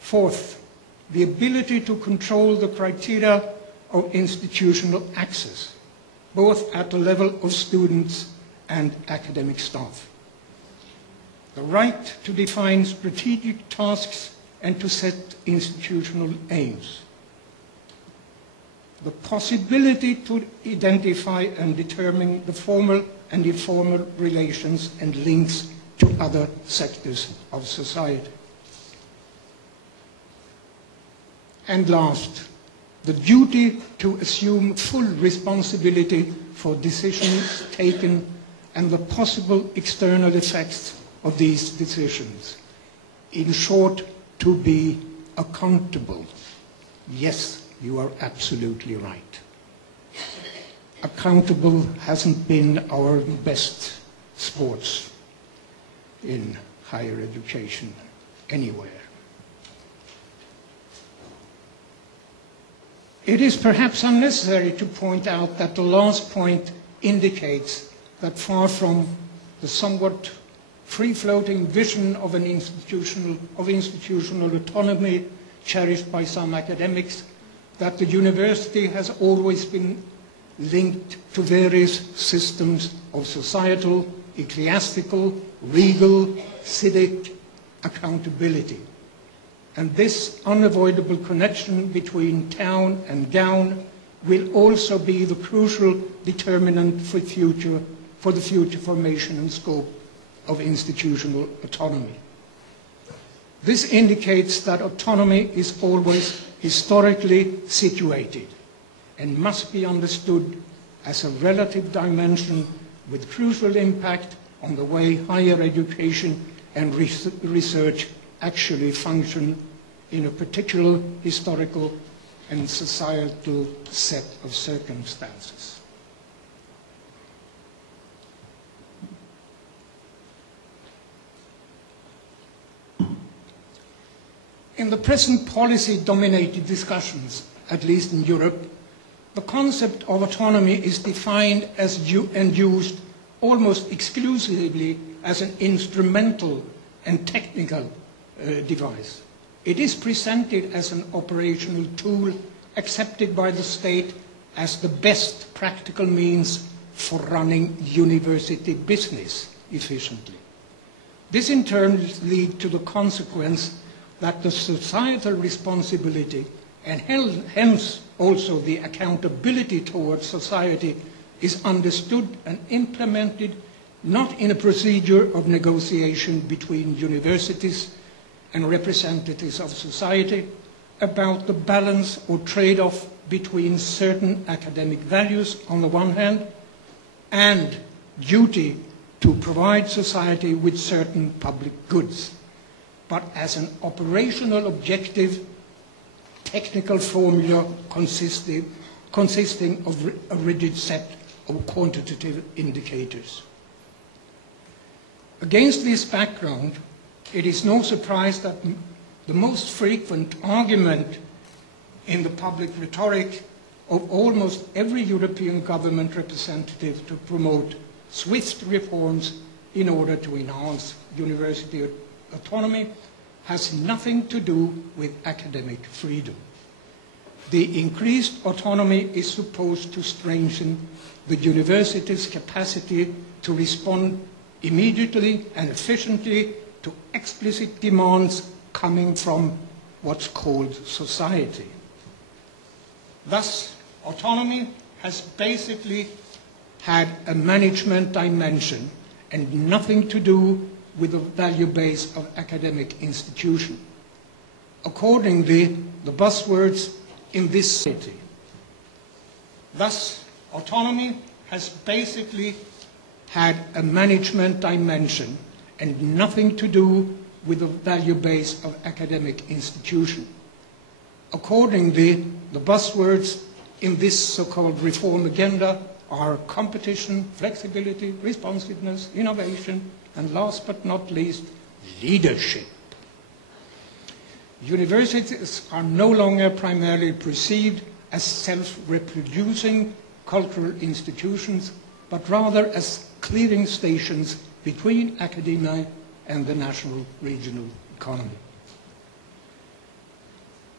Fourth, the ability to control the criteria of institutional access, both at the level of students and academic staff. The right to define strategic tasks and to set institutional aims. The possibility to identify and determine the formal and informal relations and links to other sectors of society. And last, the duty to assume full responsibility for decisions taken and the possible external effects of these decisions. In short, to be accountable. Yes, you are absolutely right. Accountable hasn't been our best sports in higher education anywhere. It is perhaps unnecessary to point out that the last point indicates that far from the somewhat free-floating vision of an institutional autonomy cherished by some academics, that the university has always been linked to various systems of societal, ecclesiastical, regal, civic accountability. And this unavoidable connection between town and gown will also be the crucial determinant for the future formation and scope of institutional autonomy. This indicates that autonomy is always historically situated and must be understood as a relative dimension with crucial impact on the way higher education and research actually function in a particular historical and societal set of circumstances. In the present policy-dominated discussions at least in Europe, the concept of autonomy is defined as and used almost exclusively as an instrumental and technical device. It is presented as an operational tool accepted by the state as the best practical means for running university business efficiently. This in turn leads to the consequence that the societal responsibility and hence also the accountability towards society is understood and implemented not in a procedure of negotiation between universities and representatives of society about the balance or trade-off between certain academic values on the one hand and duty to provide society with certain public goods, but as an operational objective technical formula consisting of a rigid set of quantitative indicators. Against this background, it is no surprise that the most frequent argument in the public rhetoric of almost every European government representative to promote swift reforms in order to enhance university autonomy has nothing to do with academic freedom. The increased autonomy is supposed to strengthen the university's capacity to respond immediately and efficiently to explicit demands coming from what's called society. Thus, autonomy has basically had a management dimension and nothing to do with the value base of academic institution. Accordingly, the buzzwords in this city. Thus, autonomy has basically had a management dimension and nothing to do with the value base of academic institution. Accordingly, the buzzwords in this so-called reform agenda are competition, flexibility, responsiveness, innovation, and last but not least, leadership. Universities are no longer primarily perceived as self-reproducing cultural institutions, but rather as clearing stations between academia and the national regional economy.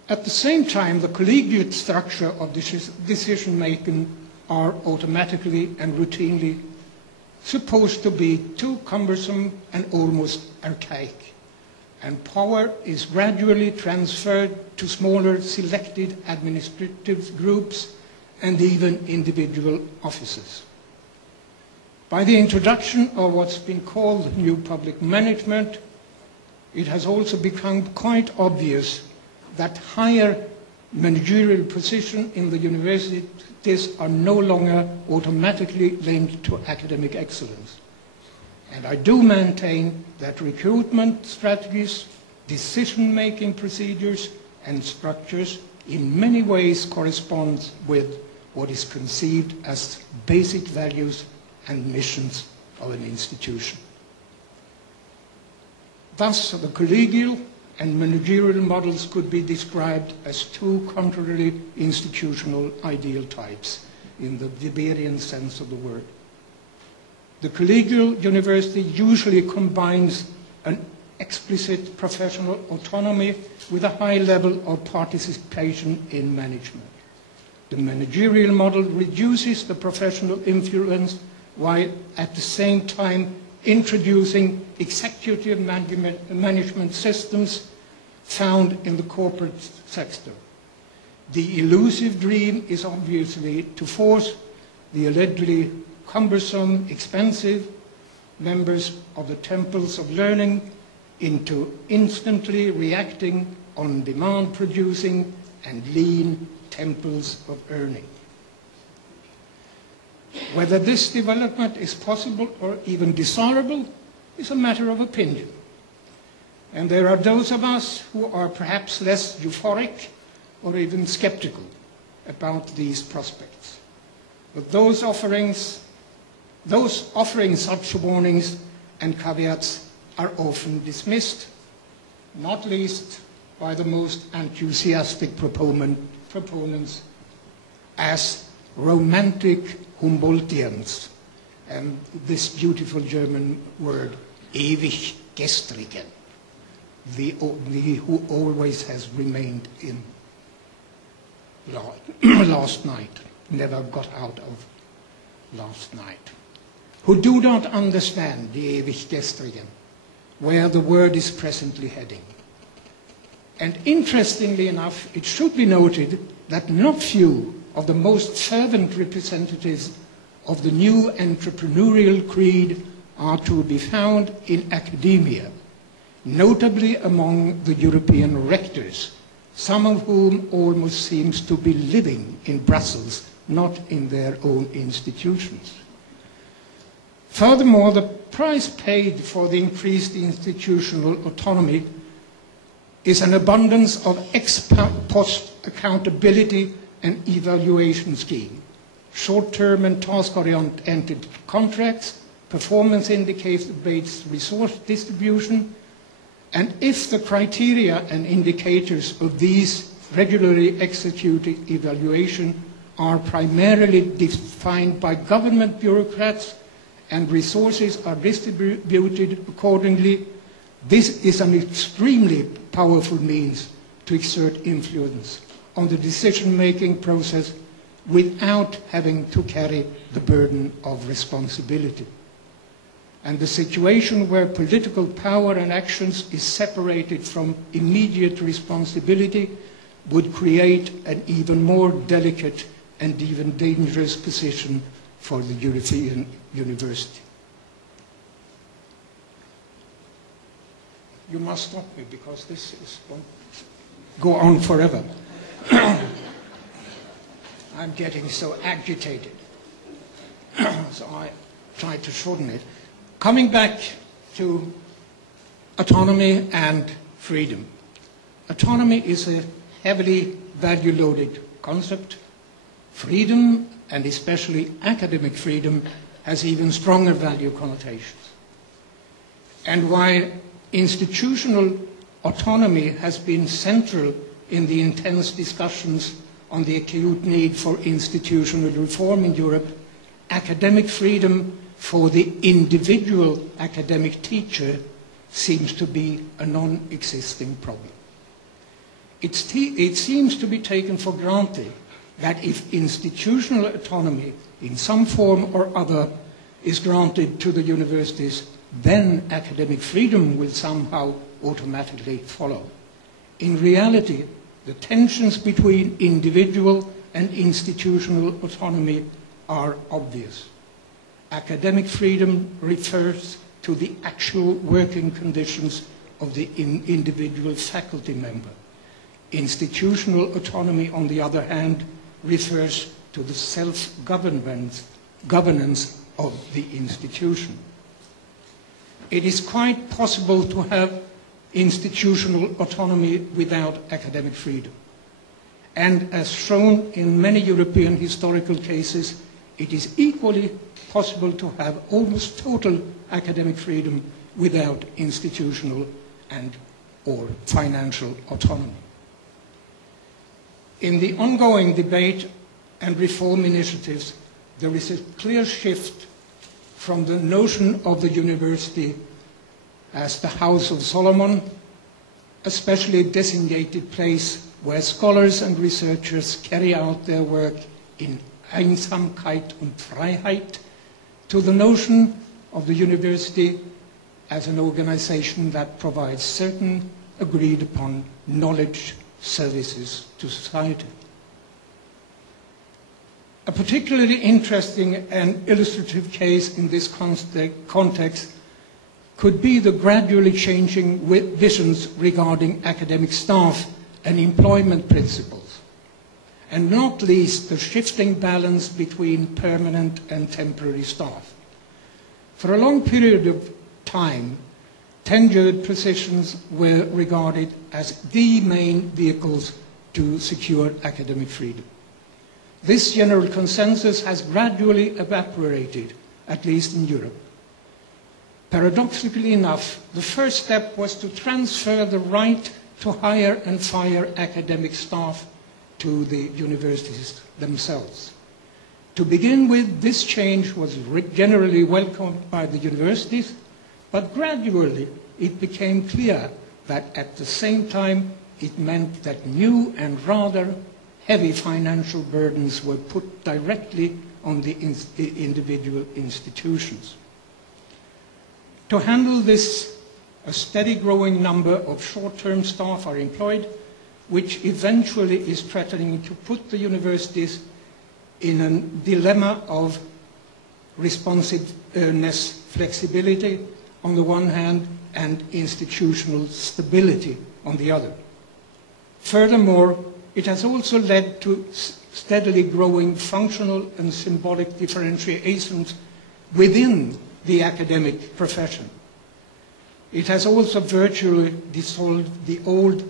At the same time, the collegiate structure of decision-making are automatically and routinely supposed to be too cumbersome and almost archaic, and power is gradually transferred to smaller selected administrative groups and even individual offices. By the introduction of what's been called new public management, it has also become quite obvious that higher managerial positions in the universities are no longer automatically linked to academic excellence. And I do maintain that recruitment strategies, decision-making procedures, and structures in many ways correspond with what is conceived as basic values and missions of an institution. Thus, the collegial and managerial models could be described as two contrary institutional ideal types in the Weberian sense of the word. The collegial university usually combines an explicit professional autonomy with a high level of participation in management. The managerial model reduces the professional influence while at the same time introducing executive management systems found in the corporate sector. The elusive dream is obviously to force the allegedly cumbersome, expensive members of the temples of learning into instantly reacting, on-demand producing, and lean temples of earning. Whether this development is possible or even desirable is a matter of opinion. And there are those of us who are perhaps less euphoric or even skeptical about these prospects. But those offering such warnings and caveats are often dismissed, not least by the most enthusiastic proponent proponents as romantic Humboldtians, and this beautiful German word, ewig gestrigen, the who always has remained in last night, never got out of last night, who do not understand the ewig gestrigen, where the word is presently heading. And interestingly enough, it should be noted that not few of the most fervent representatives of the new entrepreneurial creed are to be found in academia, notably among the European rectors, some of whom almost seems to be living in Brussels, not in their own institutions. Furthermore, the price paid for the increased institutional autonomy is an abundance of ex-post accountability and evaluation scheme, short-term and task-oriented contracts, performance indicator-based resource distribution, and if the criteria and indicators of these regularly executed evaluation are primarily defined by government bureaucrats and resources are distributed accordingly, this is an extremely powerful means to exert influence on the decision-making process without having to carry the burden of responsibility. And the situation where political power and actions is separated from immediate responsibility would create an even more delicate and even dangerous position for the European University. You must stop me because this is going to go on forever. I'm getting so agitated. So I try to shorten it. Coming back to autonomy and freedom. Autonomy is a heavily value-loaded concept. Freedom, and especially academic freedom, has even stronger value connotations. And while institutional autonomy has been central in the intense discussions on the acute need for institutional reform in Europe, academic freedom for the individual academic teacher seems to be a non-existing problem. It seems to be taken for granted that if institutional autonomy in some form or other is granted to the universities, then academic freedom will somehow automatically follow. In reality, the tensions between individual and institutional autonomy are obvious. Academic freedom refers to the actual working conditions of the individual faculty member. Institutional autonomy, on the other hand, refers to the self-governance of the institution. It is quite possible to have institutional autonomy without academic freedom. And as shown in many European historical cases, it is equally possible to have almost total academic freedom without institutional and or financial autonomy. In the ongoing debate and reform initiatives, there is a clear shift from the notion of the university as the House of Solomon, a specially designated place where scholars and researchers carry out their work in Einsamkeit und Freiheit, to the notion of the university as an organization that provides certain agreed upon knowledge services to society. A particularly interesting and illustrative case in this context could be the gradually changing visions regarding academic staff and employment principles, and not least the shifting balance between permanent and temporary staff. For a long period of time, tenured positions were regarded as the main vehicles to secure academic freedom. This general consensus has gradually evaporated, at least in Europe. Paradoxically enough, the first step was to transfer the right to hire and fire academic staff to the universities themselves. To begin with, this change was generally welcomed by the universities, but gradually it became clear that at the same time it meant that new and rather heavy financial burdens were put directly on the individual institutions. To handle this, a steady growing number of short-term staff are employed, which eventually is threatening to put the universities in a dilemma of responsiveness, flexibility on the one hand, and institutional stability on the other. Furthermore, it has also led to steadily growing functional and symbolic differentiations within the academic profession. It has also virtually dissolved the old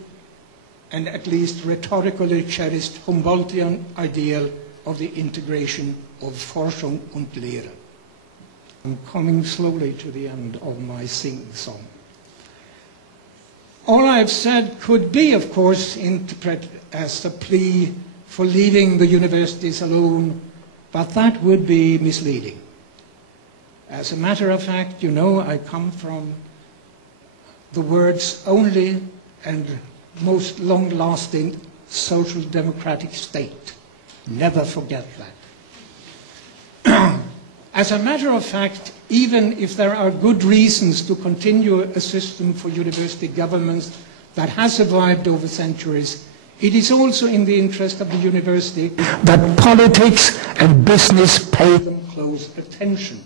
and at least rhetorically cherished Humboldtian ideal of the integration of Forschung und Lehre. I'm coming slowly to the end of my sing-song. All I have said could be, of course, interpreted as a plea for leaving the universities alone, but that would be misleading. As a matter of fact, you know, I come from the words only and most long-lasting social democratic state. Never forget that. As a matter of fact, even if there are good reasons to continue a system for university governments that has survived over centuries, it is also in the interest of the university that politics and business pay them close attention.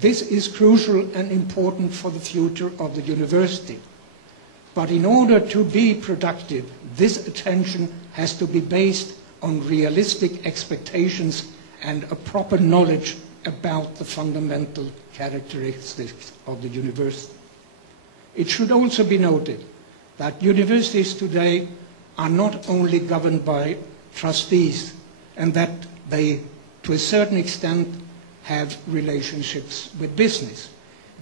This is crucial and important for the future of the university. But in order to be productive, this attention has to be based on realistic expectations and a proper knowledge about the fundamental characteristics of the university. It should also be noted that universities today are not only governed by trustees and that they, to a certain extent, have relationships with business.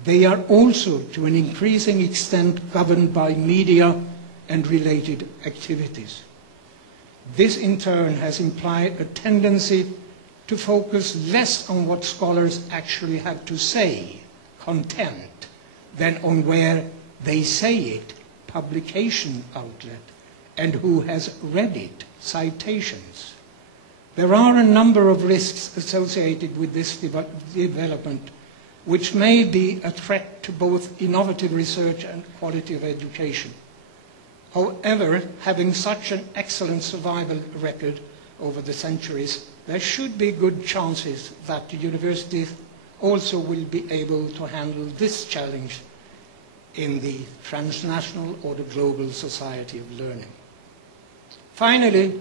They are also, to an increasing extent, governed by media and related activities. This, in turn, has implied a tendency to focus less on what scholars actually have to say, content, than on where they say it, publication outlet, and who has read it, citations. There are a number of risks associated with this development, which may be a threat to both innovative research and quality of education. However, having such an excellent survival record over the centuries, there should be good chances that the universities also will be able to handle this challenge in the transnational or the global society of learning. Finally,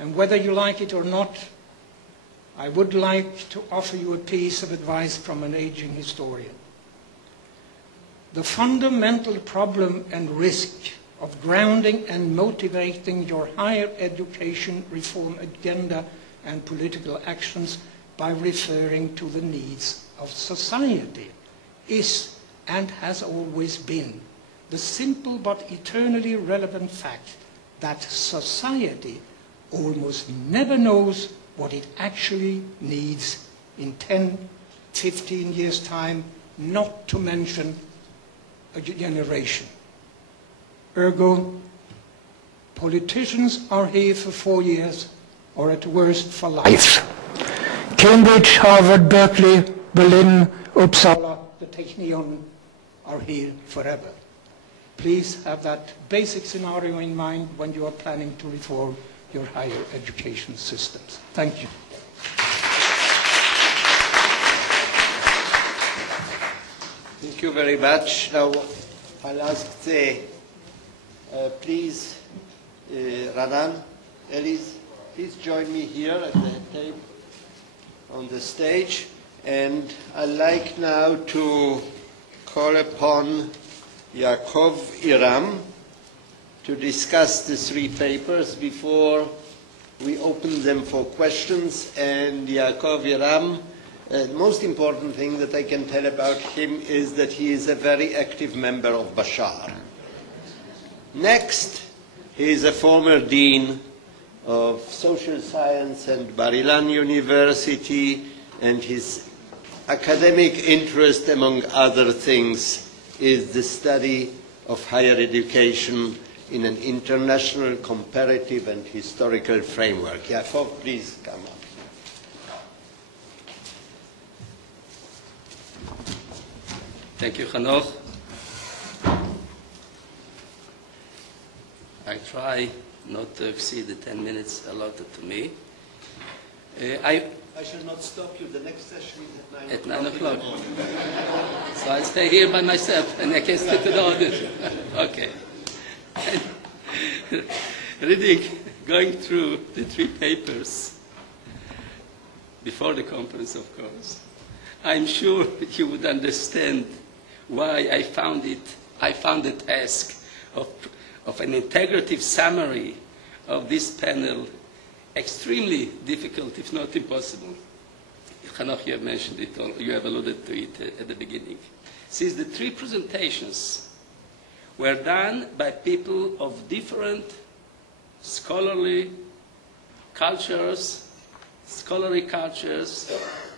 and whether you like it or not, I would like to offer you a piece of advice from an aging historian. The fundamental problem and risk of grounding and motivating your higher education reform agenda and political actions by referring to the needs of society is and has always been the simple but eternally relevant fact that society almost never knows what it actually needs in 10, 15 years' time, not to mention a generation. Ergo, politicians are here for 4 years, or at worst for life. Cambridge, Harvard, Berkeley, Berlin, Uppsala, the Technion are here forever. Please have that basic scenario in mind when you are planning to reform your higher education systems. Thank you. Thank you very much. Now, I'll ask please, Ranan, Elise, please join me here at the table on the stage. And I'd like now to call upon Yaacov Iram to discuss the 3 papers before we open them for questions. And Yaacov Iram, the most important thing that I can tell about him is that he is a very active member of Bashaar. Next, he is a former dean of social science and Bar-Ilan University, and his academic interest, among other things, is the study of higher education in an international, comparative, and historical framework. Yaacov, please come up. Thank you, Hanoch. I try not to exceed the 10 minutes allotted to me. I shall not stop you. The next session is at 9 o'clock. So I'll stay here by myself and I can stick to the audience. Okay. Going through the 3 papers before the conference, of course, I'm sure you would understand why I found the task of an integrative summary of this panel extremely difficult, if not impossible. Hanoch, you have mentioned it, or you have alluded to it at the beginning. Since the 3 presentations were done by people of different scholarly cultures,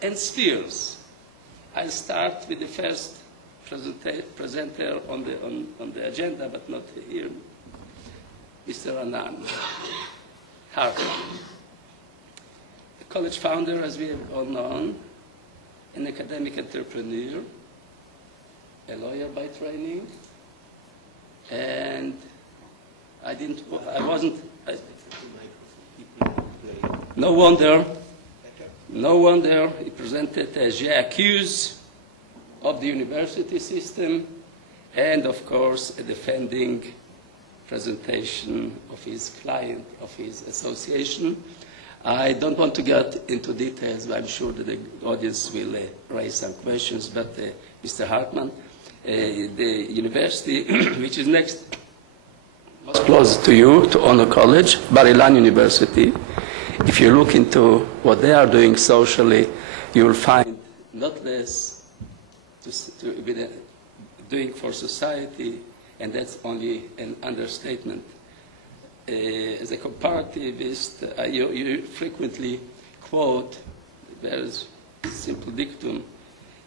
and spheres. I'll start with the first presenter on the agenda, but not here, Mr. Ranan, Hartman. A college founder, as we have all known, an academic entrepreneur, a lawyer by training, and no wonder he presented as Yaacov of the university system, and of course a defending presentation of his client, of his association. I don't want to get into details, but I'm sure that the audience will raise some questions, but Mr. Hartman, the university which is next, most close to you, to Honor College, Bar-Ilan University, if you look into what they are doing socially, you will find not less to be doing for society, and that's only an understatement. As a comparativist, you frequently quote, there is a simple dictum,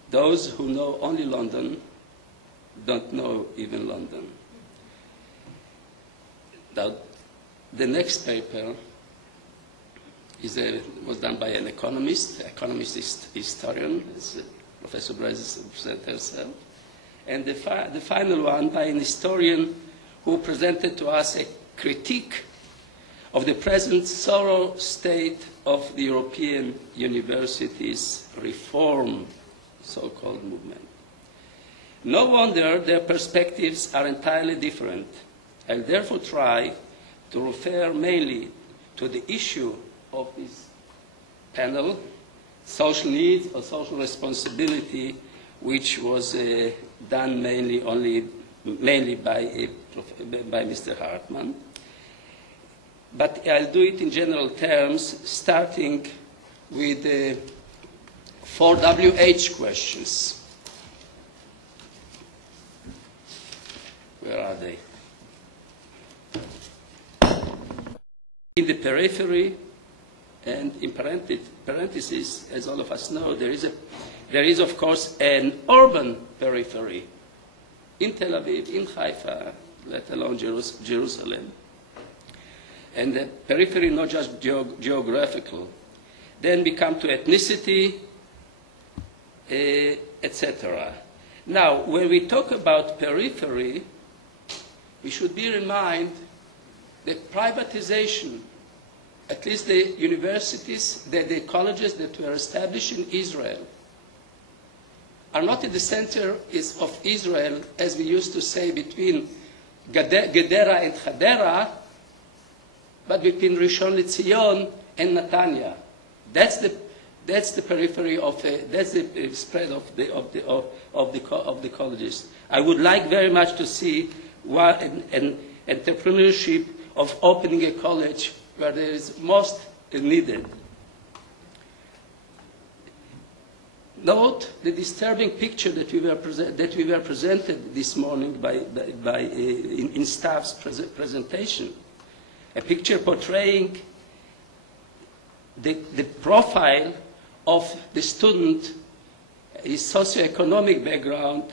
those who know only London don't know even London. Now, the next paper was done by an economist historian, Professor Brezis presented herself, and the final one by an historian who presented to us a critique of the present thorough state of the European universities reform, so-called movement. No wonder their perspectives are entirely different. I'll therefore try to refer mainly to the issue of this panel, social needs or social responsibility, which was done mainly by Mr. Hartman. But I'll do it in general terms, starting with 4 WH questions. Where are they? In the periphery, and in parentheses, as all of us know, there is of course an urban periphery in Tel Aviv, in Haifa, let alone Jerusalem. And the periphery not just geographical. Then we come to ethnicity, etc. Now, when we talk about periphery, we should bear in mind that privatization, at least the universities, the colleges that were established in Israel, are not in the center of Israel, as we used to say, between Gedera and Hadera, but between Rishon LeZion and Netanya. That's the periphery of that's the spread of the colleges. I would like very much to see an entrepreneurship of opening a college where there is most needed. Note the disturbing picture that we were presented this morning in staff's presentation. A picture portraying the profile of the student, his socioeconomic background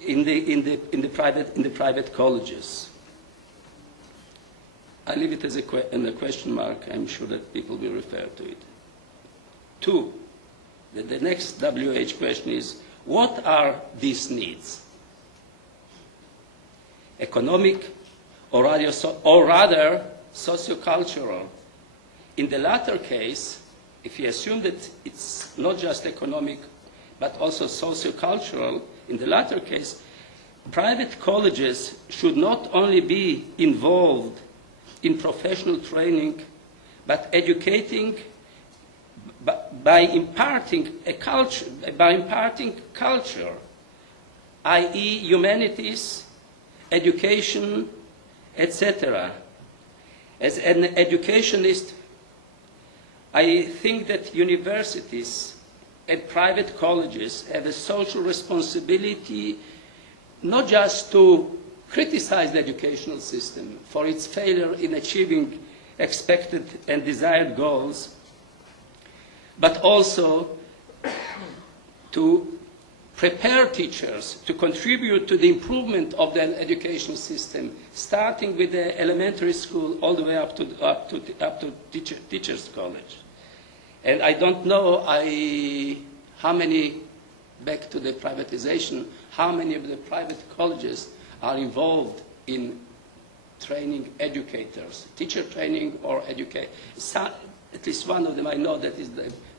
in the private colleges. I leave it as a question mark. I'm sure that people will refer to it. 2, the next WH question is, what are these needs? Economic or rather sociocultural? In the latter case, if you assume that it's not just economic but also sociocultural, in the latter case, private colleges should not only be involved in professional training, but educating by imparting culture, i.e. humanities, education, etc. As an educationist, I think that universities and private colleges have a social responsibility not just to criticize the educational system for its failure in achieving expected and desired goals, but also to prepare teachers to contribute to the improvement of the educational system, starting with the elementary school all the way up to teachers' college. And I don't know how many, back to the privatization, how many of the private colleges are involved in training educators, teacher training or educate. At least one of them I know that is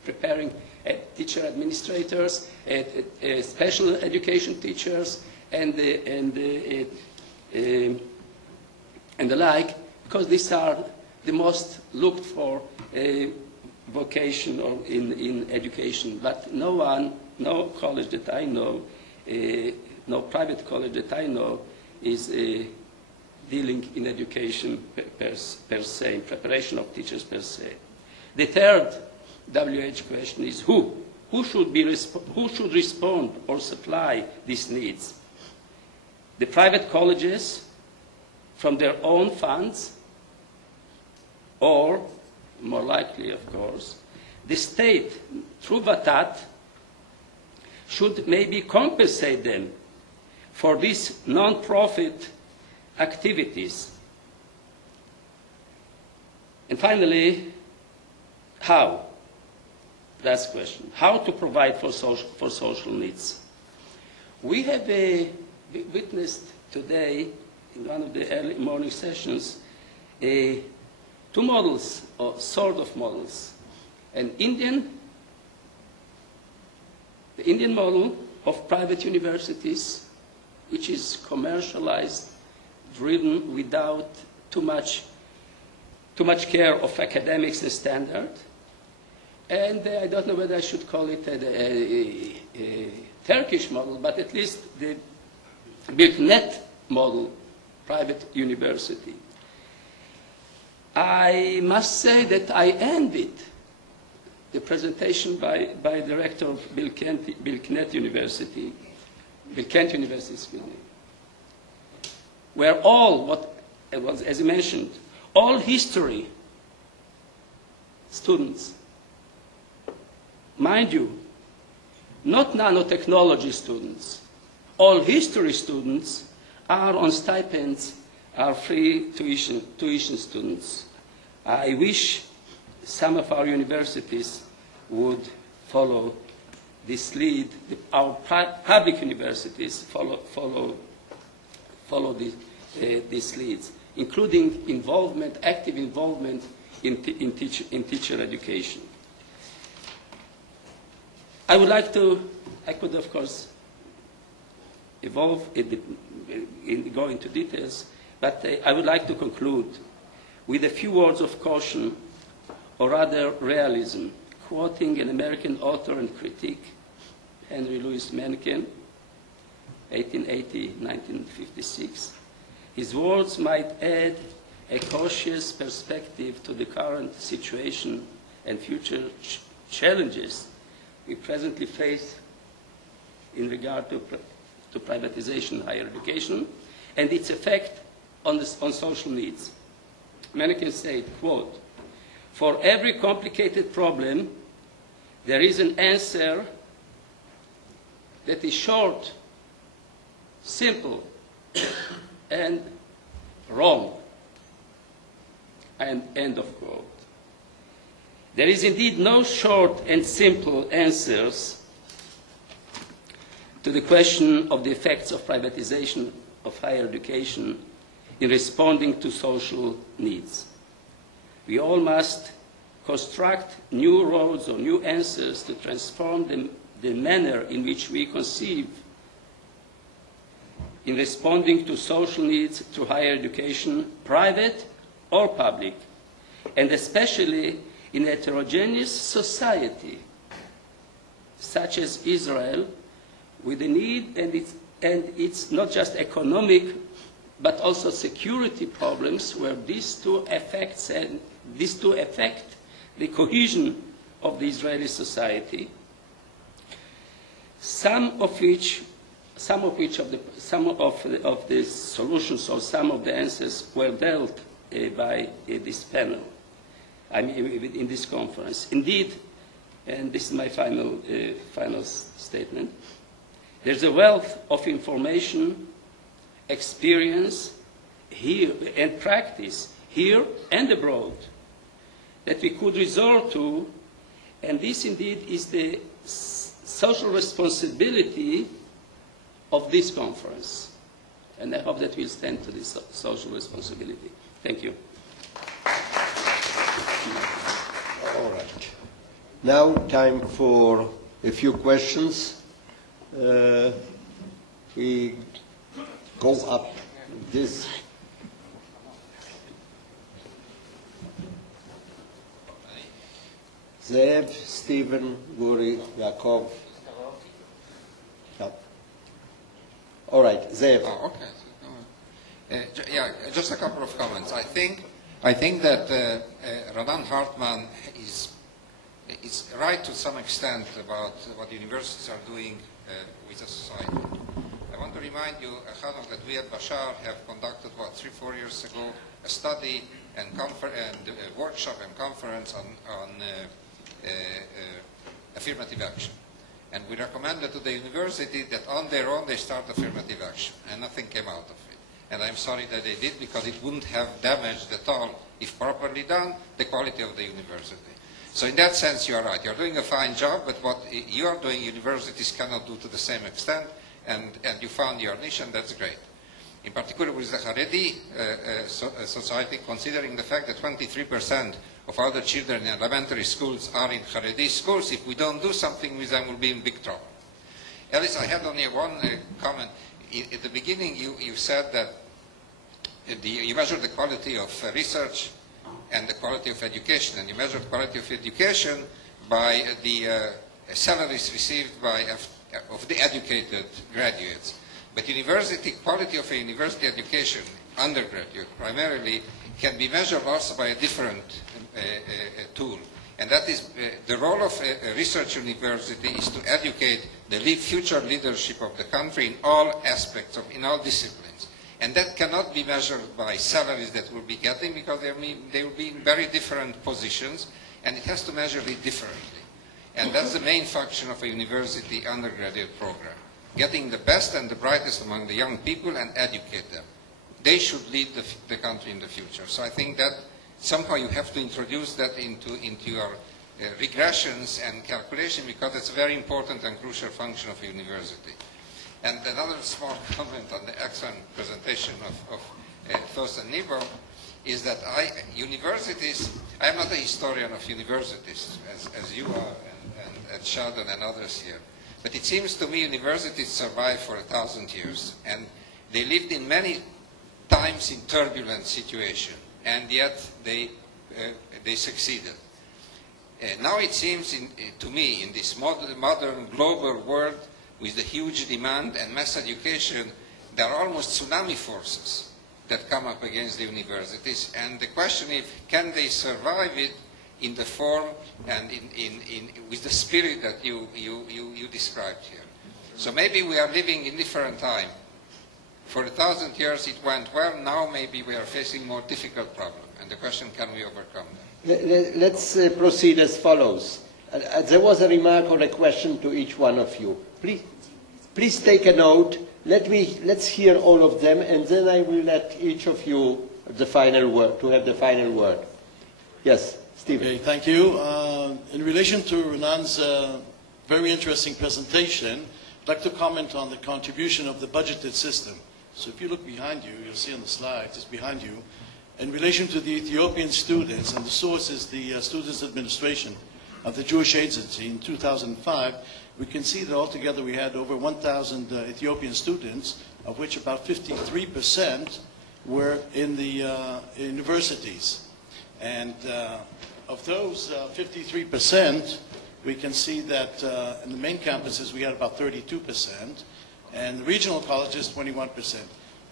preparing teacher administrators, special education teachers, and the like, because these are the most looked for vocation or in education. But no college that I know, no private college that I know is dealing in education per se, in preparation of teachers per se. The third WH question is who? Who should respond or supply these needs? The private colleges from their own funds, or, more likely of course, the state through Vatat should maybe compensate them for these non-profit activities. And finally, how? Last question. How to provide for social needs? We have witnessed today, in one of the early morning sessions, two models, or sort of models. The Indian model of private universities, which is commercialized, driven without too much care of academics and standard. And I don't know whether I should call it a Turkish model, but at least the Bilknet model, private university. I must say that I envied the presentation by director of Bilkent University, where all what was, as you mentioned, all history students, mind you, not nanotechnology students, all history students are on stipends, are free tuition students. I wish some of our universities would follow this lead. Our public universities follow these leads, including involvement, active involvement in teacher education. I would like to, I could of course go into details, but I would like to conclude with a few words of caution, or rather realism, quoting an American author and critic, Henry Louis Mencken, 1880-1956. His words might add a cautious perspective to the current situation and future challenges we presently face in regard to privatization of higher education and its effect on social needs. Mencken said, quote, For every complicated problem, there is an answer that is short, simple, and wrong. And end of quote. There is indeed no short and simple answers to the question of the effects of privatization of higher education in responding to social needs. We all must construct new roads or new answers to transform the manner in which we conceive in responding to social needs through higher education, private or public, and especially in a heterogeneous society such as Israel, with the need, and it's not just economic, but also security problems, where these two affect the cohesion of the Israeli society. Some of the solutions or some of the answers were dealt by this panel, I mean, in this conference. Indeed, and this is my final statement, there's a wealth of information, experience here and practice here and abroad that we could resort to, and this indeed is the social responsibility of this conference. And I hope that we'll stand to this social responsibility. Thank you. All right. Now time for a few questions. We go up this. Zev, Stephen, Guri, Yaacov. Yeah. All right, Zev. Oh, okay. Yeah, just a couple of comments. I think that Ranan Hartman is right to some extent about what universities are doing with the society. I want to remind you, Hanoch, that we at Bashaar have conducted, 3-4 years ago, a study and a workshop and conference on affirmative action. And we recommended to the university that on their own they start affirmative action, and nothing came out of it. And I'm sorry that they did, because it wouldn't have damaged at all, if properly done, the quality of the university. So in that sense, you are right. You're doing a fine job, but what you are doing, universities cannot do to the same extent, and you found your niche, and that's great. In particular with the Haredi society, considering the fact that 23% of all the children in elementary schools are in Haredi schools, if we don't do something with them, we'll be in big trouble. Elise, I had only one comment. At the beginning, you said that you measure the quality of research and the quality of education, and you measure the quality of education by the salaries received of the educated graduates. But quality of a university education, undergraduate primarily, can be measured also by a different tool. And that is the role of a research university is to educate the future leadership of the country in all aspects, in all disciplines. And that cannot be measured by salaries that we'll be getting, because they will be in very different positions, and it has to measure it differently. And that's the main function of a university undergraduate program. Getting the best and the brightest among the young people and educate them. They should lead the country in the future. So I think that somehow you have to introduce that into your regressions and calculation, because it's a very important and crucial function of a university. And another small comment on the excellent presentation of Thorsten Nybom is that I am not a historian of universities, as you are, and Sheldon and others here. But it seems to me universities survived for 1,000 years, and they lived in many times in turbulent situations, and yet they succeeded. Now it seems to me, in this modern global world, with the huge demand and mass education, there are almost tsunami forces that come up against the universities, and the question is, can they survive it in the form and with the spirit that you described here? So maybe we are living in different time. For 1,000 years it went well, now maybe we are facing more difficult problems, and the question, can we overcome them? Let's proceed as follows. There was a remark or a question to each one of you. Please take a note. Let's hear all of them, and then I will let each of you the final word, to have the final word. Yes, Stephen. Okay, thank you. In relation to Ranan's very interesting presentation, I'd like to comment on the contribution of the budgeted system. So if you look behind you, you'll see on the slide, just behind you, in relation to the Ethiopian students, and the source is the Students' Administration of the Jewish Agency in 2005, we can see that altogether we had over 1,000 Ethiopian students, of which about 53% were in the universities. And of those 53%, we can see that in the main campuses we had about 32%, and the regional colleges 21%.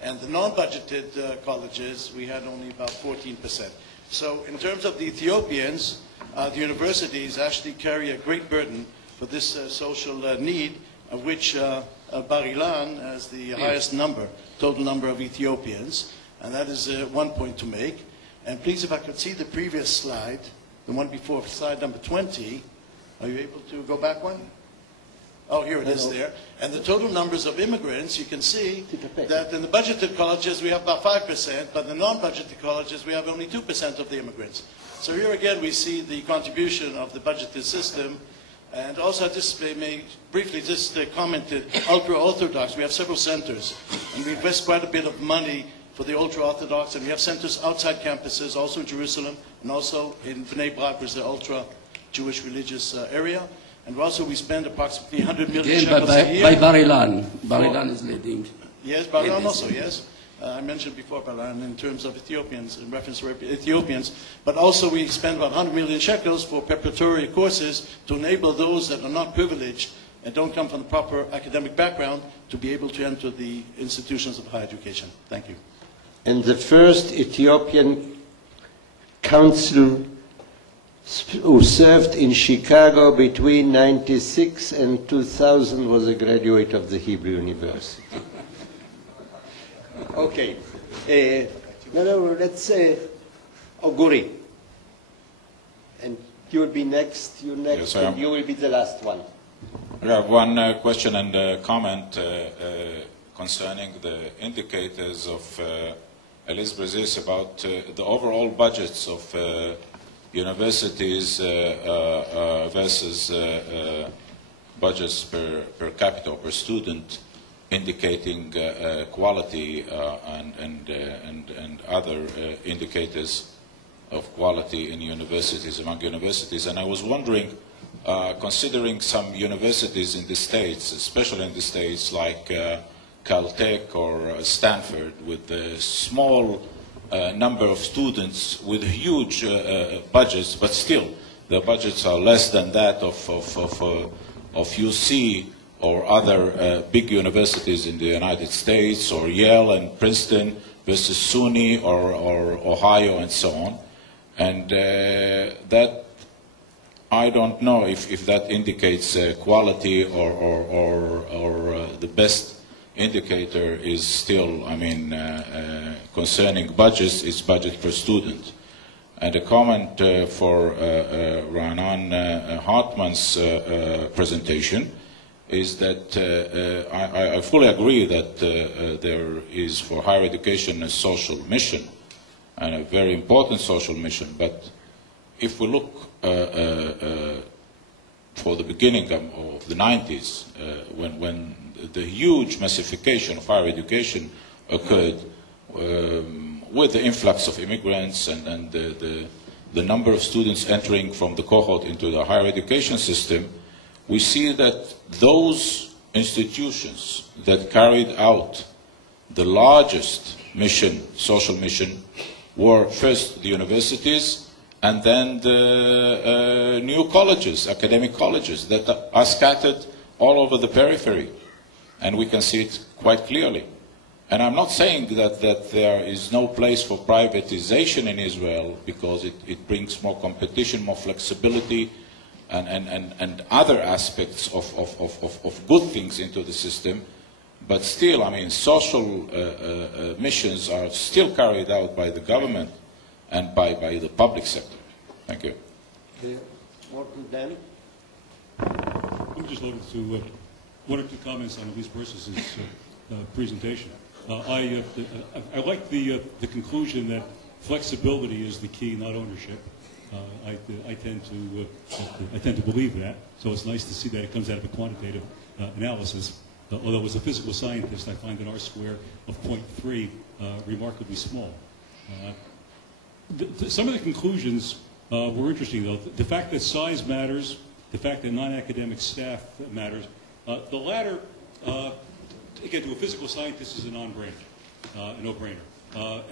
And the non-budgeted colleges, we had only about 14%. So in terms of the Ethiopians, the universities actually carry a great burden for this social need, of which Bar-Ilan has the highest number, total number of Ethiopians. And that is one point to make. And please, if I could see the previous slide, the one before, slide number 20. Are you able to go back one? Oh, here it is there. And the total numbers of immigrants, you can see that in the budgeted colleges we have about 5%, but in the non-budgeted colleges we have only 2% of the immigrants. So here again we see the contribution of the budgeted system. And also just may briefly just commented, ultra-Orthodox, we have several centers, and we invest quite a bit of money for the ultra-Orthodox, and we have centers outside campuses, also in Jerusalem, and also in Bnei Brak, which is the ultra-Jewish religious area. And also we spend approximately 100 million shekels a year. By Bar-Ilan. Bar-Ilan is leading. Yes, Bar-Ilan also, yes. I mentioned before Bar-Ilan in terms of Ethiopians, in reference to Ethiopians. But also we spend about 100 million shekels for preparatory courses to enable those that are not privileged and don't come from the proper academic background to be able to enter the institutions of higher education. Thank you. And the first Ethiopian council who served in Chicago between 1996 and 2000 was a graduate of the Hebrew University. Okay. Let's say Oguri. And you will be next, you next, Yes, and you will be the last one. I have one question and a comment concerning the indicators of Elise Brezis about the overall budgets of universities versus budgets per capita or per student, indicating quality and other indicators of quality in universities, among universities. And I was wondering, considering some universities in the States, especially in the States like Caltech or Stanford, with a small number of students with huge budgets, but still the budgets are less than that of UC or other big universities in the United States, or Yale and Princeton versus SUNY or Ohio and so on. And that, I don't know if that indicates quality or the best indicator is still, I mean, concerning budgets, is budget per student. And a comment for Ranan Hartman's presentation is that I fully agree that there is for higher education a social mission, and a very important social mission. But if we look for the beginning of the 90s, when the huge massification of higher education occurred, with the influx of immigrants and the number of students entering from the cohort into the higher education system, we see that those institutions that carried out the largest mission, social mission, were first the universities and then the new colleges, academic colleges, that are scattered all over the periphery. And we can see it quite clearly. And I'm not saying that there is no place for privatization in Israel, because it brings more competition, more flexibility, and other aspects of good things into the system. But still, I mean, social missions are still carried out by the government and by the public sector. Thank you. Morton then. I'm just looking to one or two comments on Elise Brezis' presentation. I like the conclusion that flexibility is the key, not ownership. I tend to believe that. So it's nice to see that it comes out of a quantitative analysis. Although as a physical scientist, I find an R-square of 0.3 remarkably small. Some of the conclusions were interesting, though. The fact that size matters, the fact that non-academic staff matters. The latter, again, to a physical scientist, is a no-brainer.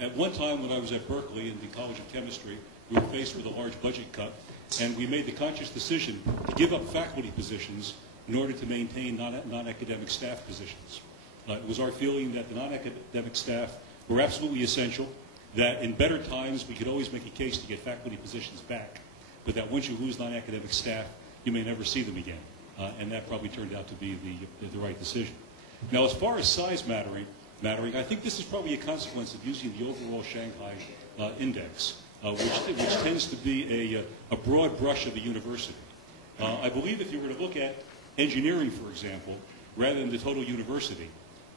At one time, when I was at Berkeley in the College of Chemistry, we were faced with a large budget cut, and we made the conscious decision to give up faculty positions in order to maintain non-academic staff positions. It was our feeling that the non-academic staff were absolutely essential, that in better times we could always make a case to get faculty positions back, but that once you lose non-academic staff, you may never see them again. And that probably turned out to be the right decision. Now, as far as size mattering, I think this is probably a consequence of using the overall Shanghai index, which tends to be a broad brush of a university. I believe if you were to look at engineering, for example, rather than the total university,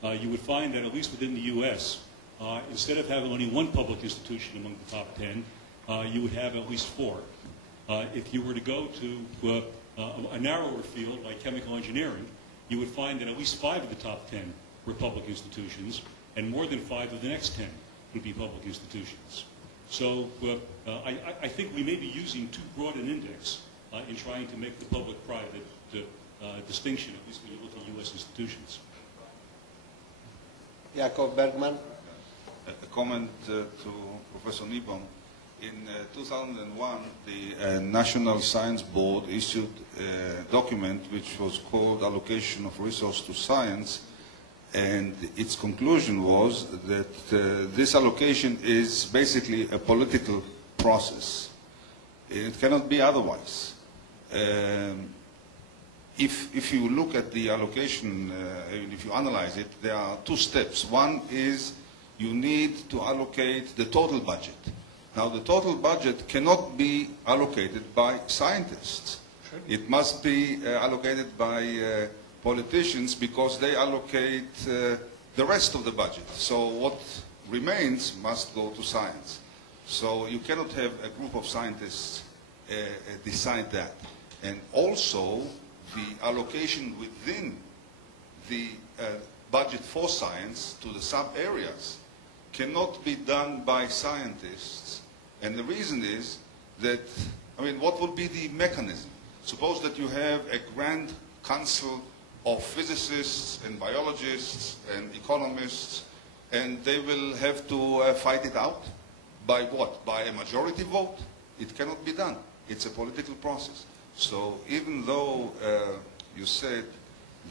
you would find that at least within the U.S., instead of having only one public institution among the top 10, you would have at least 4. If you were to go to a narrower field like chemical engineering, you would find that at least 5 of the top 10 were public institutions, and more than 5 of the next 10 would be public institutions. So I think we may be using too broad an index in trying to make the public-private distinction, at least when you look at U.S. institutions. Yaacov Bergman. A comment to Professor Nybom. In 2001, the National Science Board issued a document which was called Allocation of Resource to Science, and its conclusion was that this allocation is basically a political process. It cannot be otherwise. If you look at the allocation, if you analyze it, there are 2 steps. One is you need to allocate the total budget. Now, the total budget cannot be allocated by scientists. Sure. It must be allocated by politicians because they allocate the rest of the budget. So what remains must go to science. So you cannot have a group of scientists decide that. And also, the allocation within the budget for science to the sub-areas cannot be done by scientists. And the reason is that, what would be the mechanism? Suppose that you have a grand council of physicists and biologists and economists, and they will have to fight it out. By what? By a majority vote? It cannot be done. It's a political process. So even though you said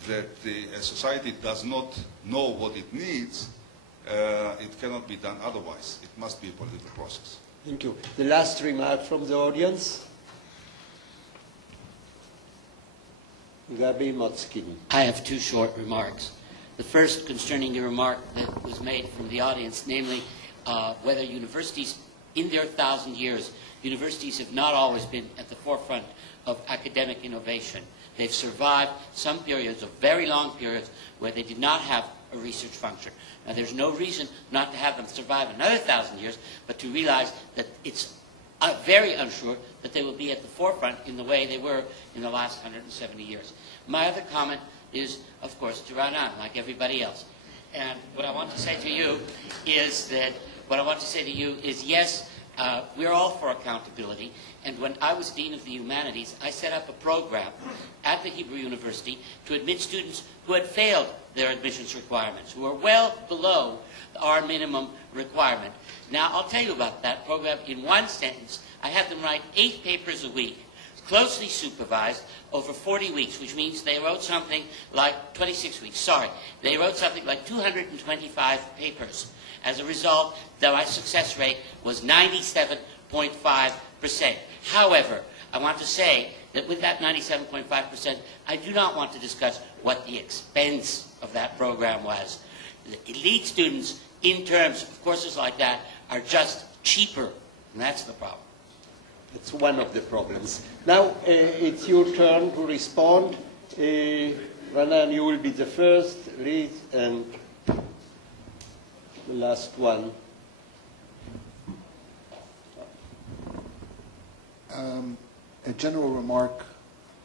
that the society does not know what it needs, it cannot be done otherwise. It must be a political process. Thank you. The last remark from the audience. Gabi Motzkin. I have 2 short remarks. The first concerning the remark that was made from the audience, namely whether universities, in their 1,000 years, universities have not always been at the forefront of academic innovation. They've survived some periods, of very long periods, where they did not have a research function. Now, there's no reason not to have them survive another 1,000 years, but to realize that it's very unsure that they will be at the forefront in the way they were in the last 170 years. My other comment is, of course, to Ranan, like everybody else. And what I want to say to you is yes, we're all for accountability. And when I was Dean of the Humanities, I set up a program at the Hebrew University to admit students who had failed their admissions requirements, who were well below our minimum requirement. Now, I'll tell you about that program in one sentence. I had them write 8 papers a week, closely supervised, over 40 weeks, which means they wrote something like 26 weeks. Sorry, they wrote something like 225 papers. As a result, my success rate was 97.5%. However, I want to say that with that 97.5%, I do not want to discuss what the expense of that program was. The elite students, in terms of courses like that, are just cheaper, and that's the problem. It's one of the problems. Now it's your turn to respond. Ranan, you will be the first, Elise, and the last one. A general remark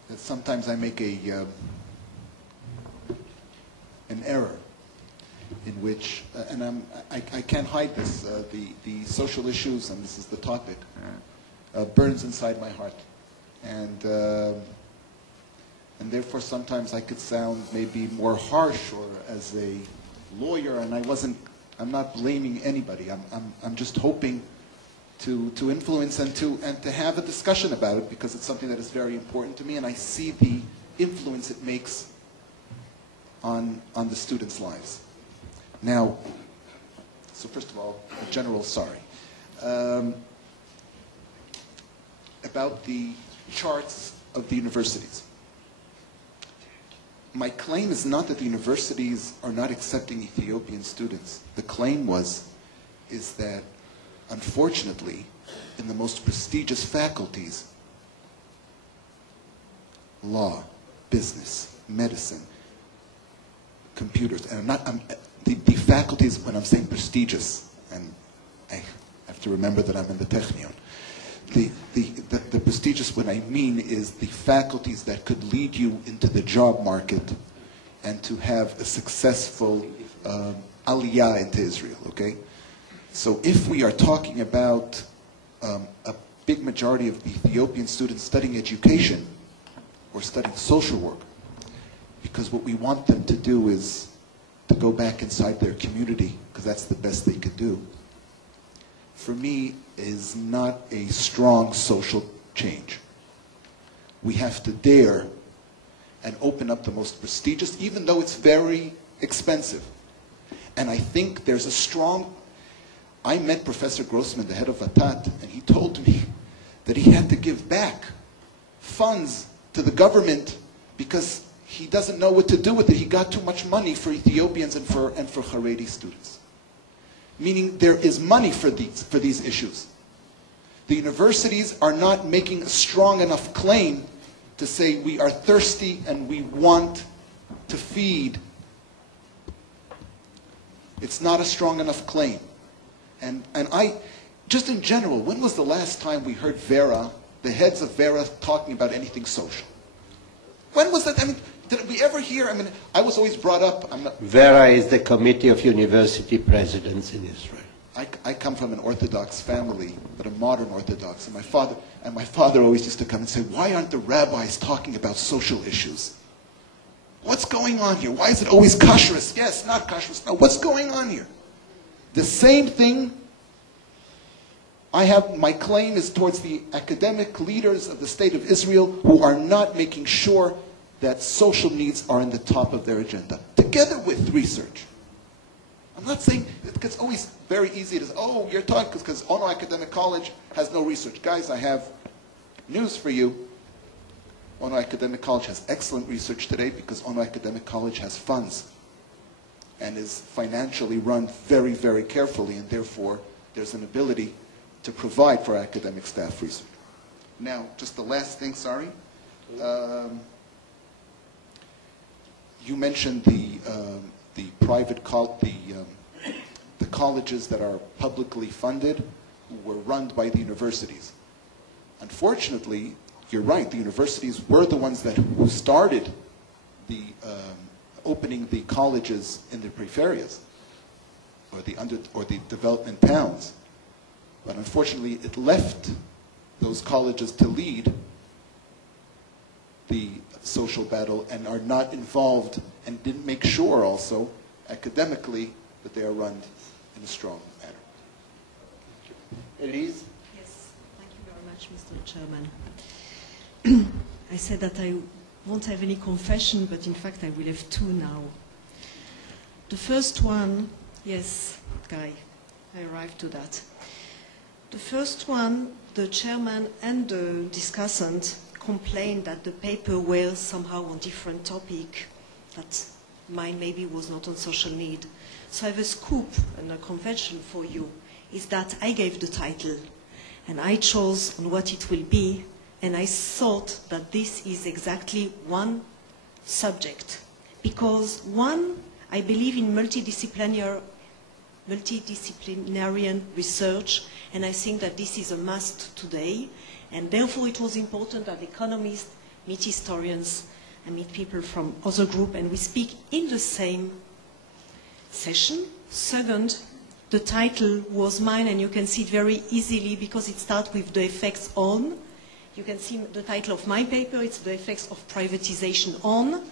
that sometimes I make an error in which, and I can't hide this, the social issues, and this is the topic, burns inside my heart. And therefore sometimes I could sound maybe more harsh or as a lawyer, and I'm not blaming anybody. I'm just hoping to influence and to have a discussion about it, because it's something that is very important to me, and I see the influence it makes on the students' lives. Now, so first of all, a general sorry. About the charts of the universities. My claim is not that the universities are not accepting Ethiopian students. The claim is that, unfortunately, in the most prestigious faculties, law, business, medicine, computers, and the faculties, when I'm saying prestigious, and I have to remember that I'm in the Technion, the prestigious, what I mean is the faculties that could lead you into the job market and to have a successful aliyah into Israel, okay? So if we are talking about a big majority of Ethiopian students studying education or studying social work, because what we want them to do is to go back inside their community, because that's the best they could do, for me, is not a strong social change. We have to dare and open up the most prestigious, even though it's very expensive. And I think there's a strong... I met Professor Grossman, the head of Vatat, and he told me that he had to give back funds to the government because he doesn't know what to do with it. He got too much money for Ethiopians and for Haredi students. Meaning there is money for these issues. The universities are not making a strong enough claim to say we are thirsty and we want to feed. It's not a strong enough claim. And I, just in general, when was the last time we heard Vera, the heads of Vera, talking about anything social? When was that? I mean, did we ever hear? I mean, I was always brought up. Vera is the Committee of University Presidents in Israel. I come from an Orthodox family, but a modern Orthodox, and my father always used to come and say, "Why aren't the rabbis talking about social issues? What's going on here? Why is it always kashrus? Yes, not kashrus. No, what's going on here?" The same thing. My claim is towards the academic leaders of the state of Israel who are not making sure that social needs are in the top of their agenda, together with research. I'm not saying, it's always very easy to say, oh, you're talking because Ono Academic College has no research. Guys, I have news for you. Ono Academic College has excellent research today because Ono Academic College has funds and is financially run very, very carefully, and therefore there's an ability to provide for academic staff research. Now, just the last thing, sorry. You mentioned the colleges that are publicly funded were run by the universities. Unfortunately, you're right. The universities were the ones who started the opening the colleges in the peripheries or the development towns. But unfortunately, it left those colleges to lead the social battle and are not involved and didn't make sure also academically that they are run in a strong manner. Elise? Yes, thank you very much, Mr. Chairman. I said that I won't have any confession, but in fact I will have two now. The first one, yes, Guy, I arrived to that. The first one, the chairman and the discussant complained that the paper were somehow on different topic, that mine maybe was not on social need. So I have a scoop and a confession for you, is that I gave the title. and I chose on what it will be, and I thought that this is exactly one subject. Because one, I believe in multidisciplinary research, and I think that this is a must today, and therefore it was important that economists meet historians and meet people from other groups, and we speak in the same session. Second, the title was mine, and you can see it very easily because it starts with the effects on. You can see the title of my paper, it's the effects of privatization on.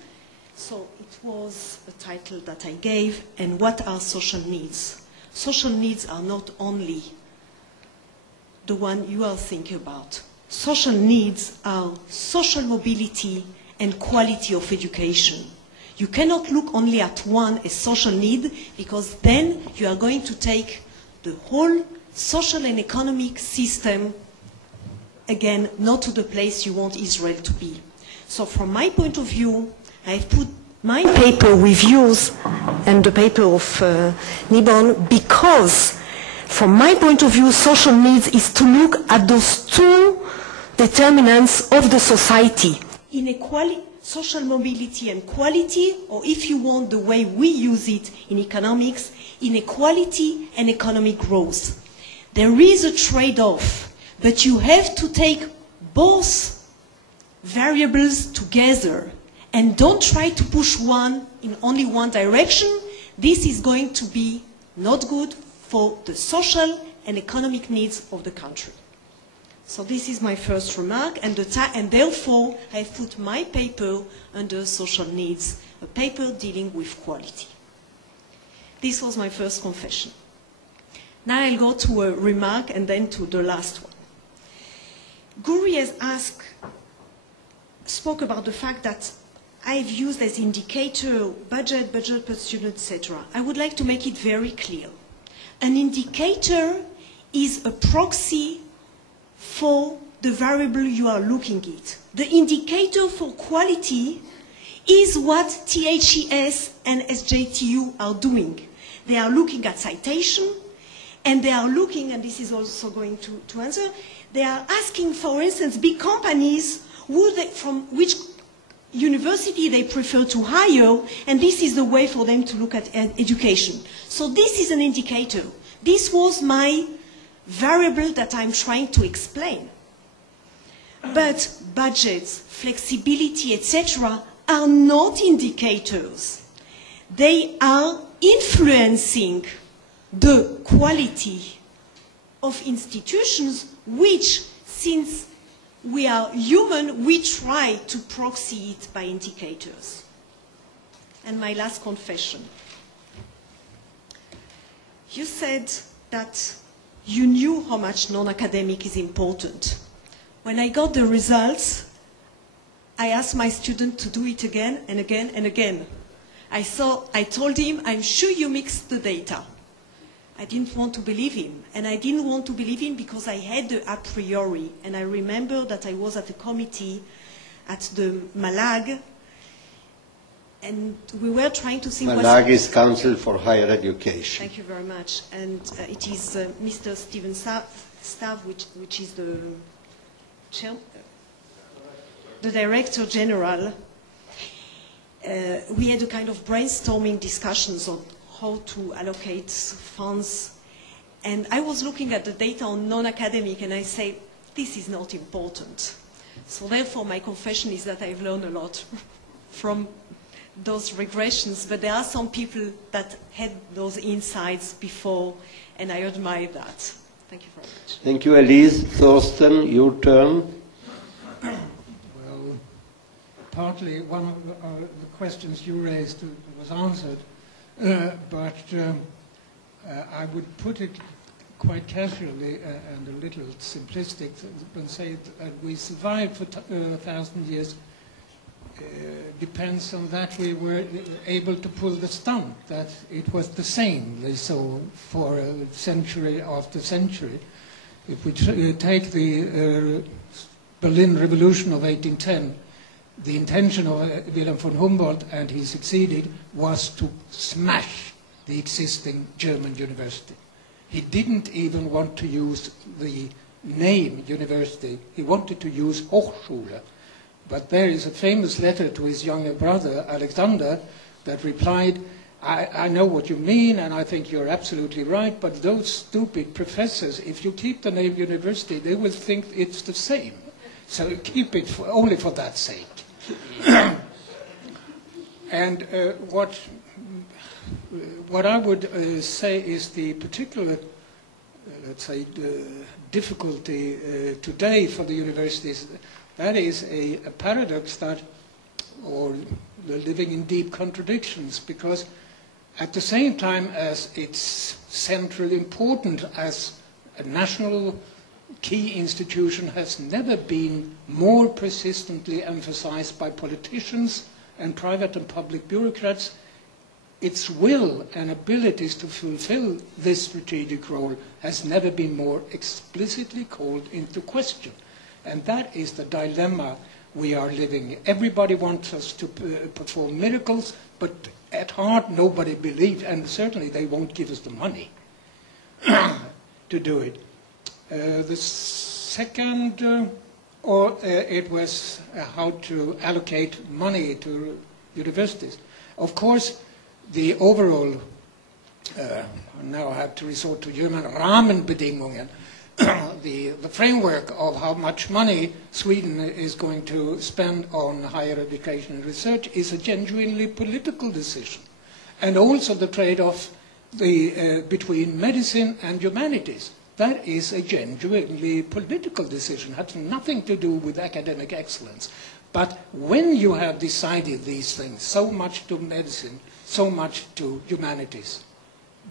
So it was a title that I gave, and what are social needs? Social needs are not only the one you are thinking about. Social needs are social mobility and quality of education. You cannot look only at one as social need, because then you are going to take the whole social and economic system, again, not to the place you want Israel to be. So from my point of view, I've put my paper with yours and the paper of Nybom, because from my point of view, social needs is to look at those two determinants of the society. Inequality, social mobility and quality, or if you want the way we use it in economics, inequality and economic growth. There is a trade-off, but you have to take both variables together and don't try to push one in only one direction. This is going to be not good for the social and economic needs of the country. So this is my first remark, and therefore I've put my paper under social needs, a paper dealing with quality. This was my first confession. Now I'll go to a remark and then to the last one. Guri has spoke about the fact that I've used as indicator budget per student, etc. I would like to make it very clear. An indicator is a proxy for the variable you are looking at. The indicator for quality is what THES and SJTU are doing. They are looking at citation, and they are looking, and this is also going to answer, they are asking, for instance, big companies from which university they prefer to hire, and this is the way for them to look at education. So this is an indicator. This was my variable that I'm trying to explain. But budgets, flexibility, etc. are not indicators. They are influencing the quality of institutions, which, since we are human, we try to proxy it by indicators. And my last confession. You said that you knew how much non-academic is important. When I got the results, I asked my student to do it again and again and again. I told him, I'm sure you mixed the data. I didn't want to believe him. And I didn't want to believe him because I had the a priori. And I remember that I was at a committee at the Malag, and we were trying to think... Malag is Council for Higher Education. Thank you very much. And it is Mr. Stephen Stav, which is the Director General. We had a kind of brainstorming discussions on how to allocate funds. And I was looking at the data on non-academic, and I say, this is not important. So therefore, my confession is that I've learned a lot from those regressions, but there are some people that had those insights before, and I admire that. Thank you very much. Thank you, Elise. Thorsten, your turn. Well, partly one of the questions you raised was answered, but I would put it quite casually and a little simplistic and say that we survived for 1,000 years depends on that we were able to pull the stunt, that it was the same they saw for century after century. If we take the Berlin Revolution of 1810, the intention of Wilhelm von Humboldt, and he succeeded, was to smash the existing German university. He didn't even want to use the name university. He wanted to use Hochschule. But there is a famous letter to his younger brother, Alexander, that replied, I know what you mean, and I think you're absolutely right, but those stupid professors, if you keep the name university, they will think it's the same. So keep it only for that sake. And what I would say is the particular, let's say, difficulty today for the universities, that is a paradox that, or living in deep contradictions, because at the same time as it's centrally important as a national key institution has never been more persistently emphasized by politicians and private and public bureaucrats, its will and abilities to fulfill this strategic role has never been more explicitly called into question. And that is the dilemma we are living in. Everybody wants us to perform miracles, but at heart nobody believes, and certainly they won't give us the money to do it. The second, it was how to allocate money to universities. Of course, the overall, now I have to resort to German, Rahmenbedingungen, the framework of how much money Sweden is going to spend on higher education and research is a genuinely political decision. And also the trade-off between medicine and humanities. That is a genuinely political decision. It has nothing to do with academic excellence. But when you have decided these things, so much to medicine, so much to humanities,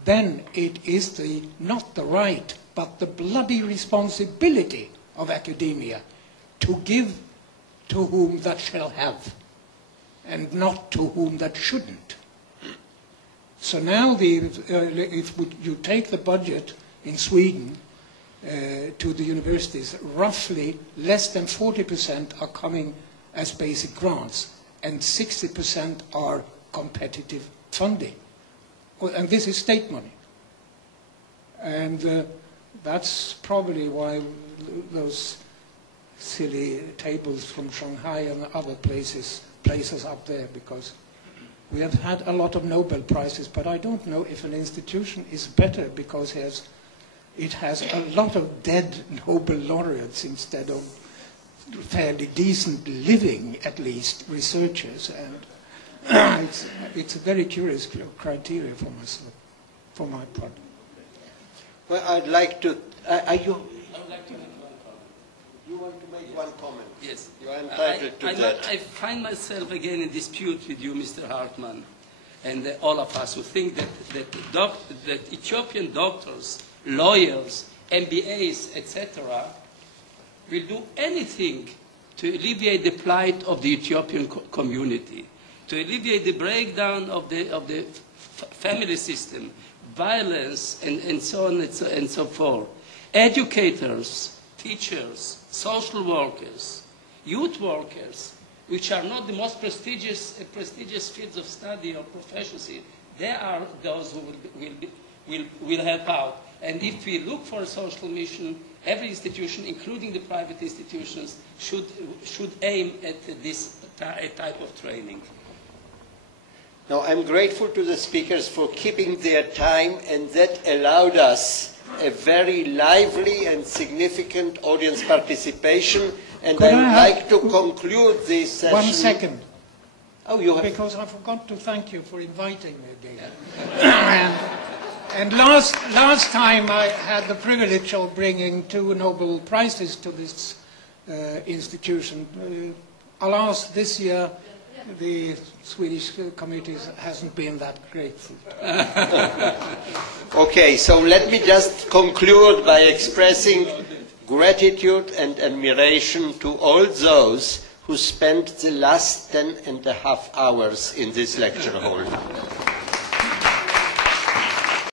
then it is not the right, but the bloody responsibility of academia to give to whom that shall have, and not to whom that shouldn't. So now, if you take the budget in Sweden to the universities, roughly less than 40% are coming as basic grants, and 60% are competitive funding. And this is state money. And that's probably why those silly tables from Shanghai and other places up there, because we have had a lot of Nobel Prizes, but I don't know if an institution is better because it has a lot of dead Nobel laureates instead of fairly decent living, at least, researchers. And it's a very curious criteria for myself, for my part. Well, I'd like to... You want to make one comment? Yes. You are entitled to that. I find myself again in dispute with you, Mr. Hartman, and all of us who think that Ethiopian doctors, lawyers, MBAs, etc., will do anything to alleviate the plight of the Ethiopian community, to alleviate the breakdown of the family system, violence, and so on and so forth. Educators, teachers, social workers, youth workers, which are not the most prestigious fields of study or professions, they are those who will help out. And if we look for a social mission, every institution, including the private institutions, should aim at this type of training. Now, I'm grateful to the speakers for keeping their time, and that allowed us a very lively and significant audience participation. And I'd like to conclude this session. 1 second. Oh, you have... Because I forgot to thank you for inviting me again. And last time I had the privilege of bringing 2 Nobel Prizes to this institution. Alas, this year the Swedish committee hasn't been that grateful. Okay, so let me just conclude by expressing gratitude and admiration to all those who spent the last 10.5 hours in this lecture hall.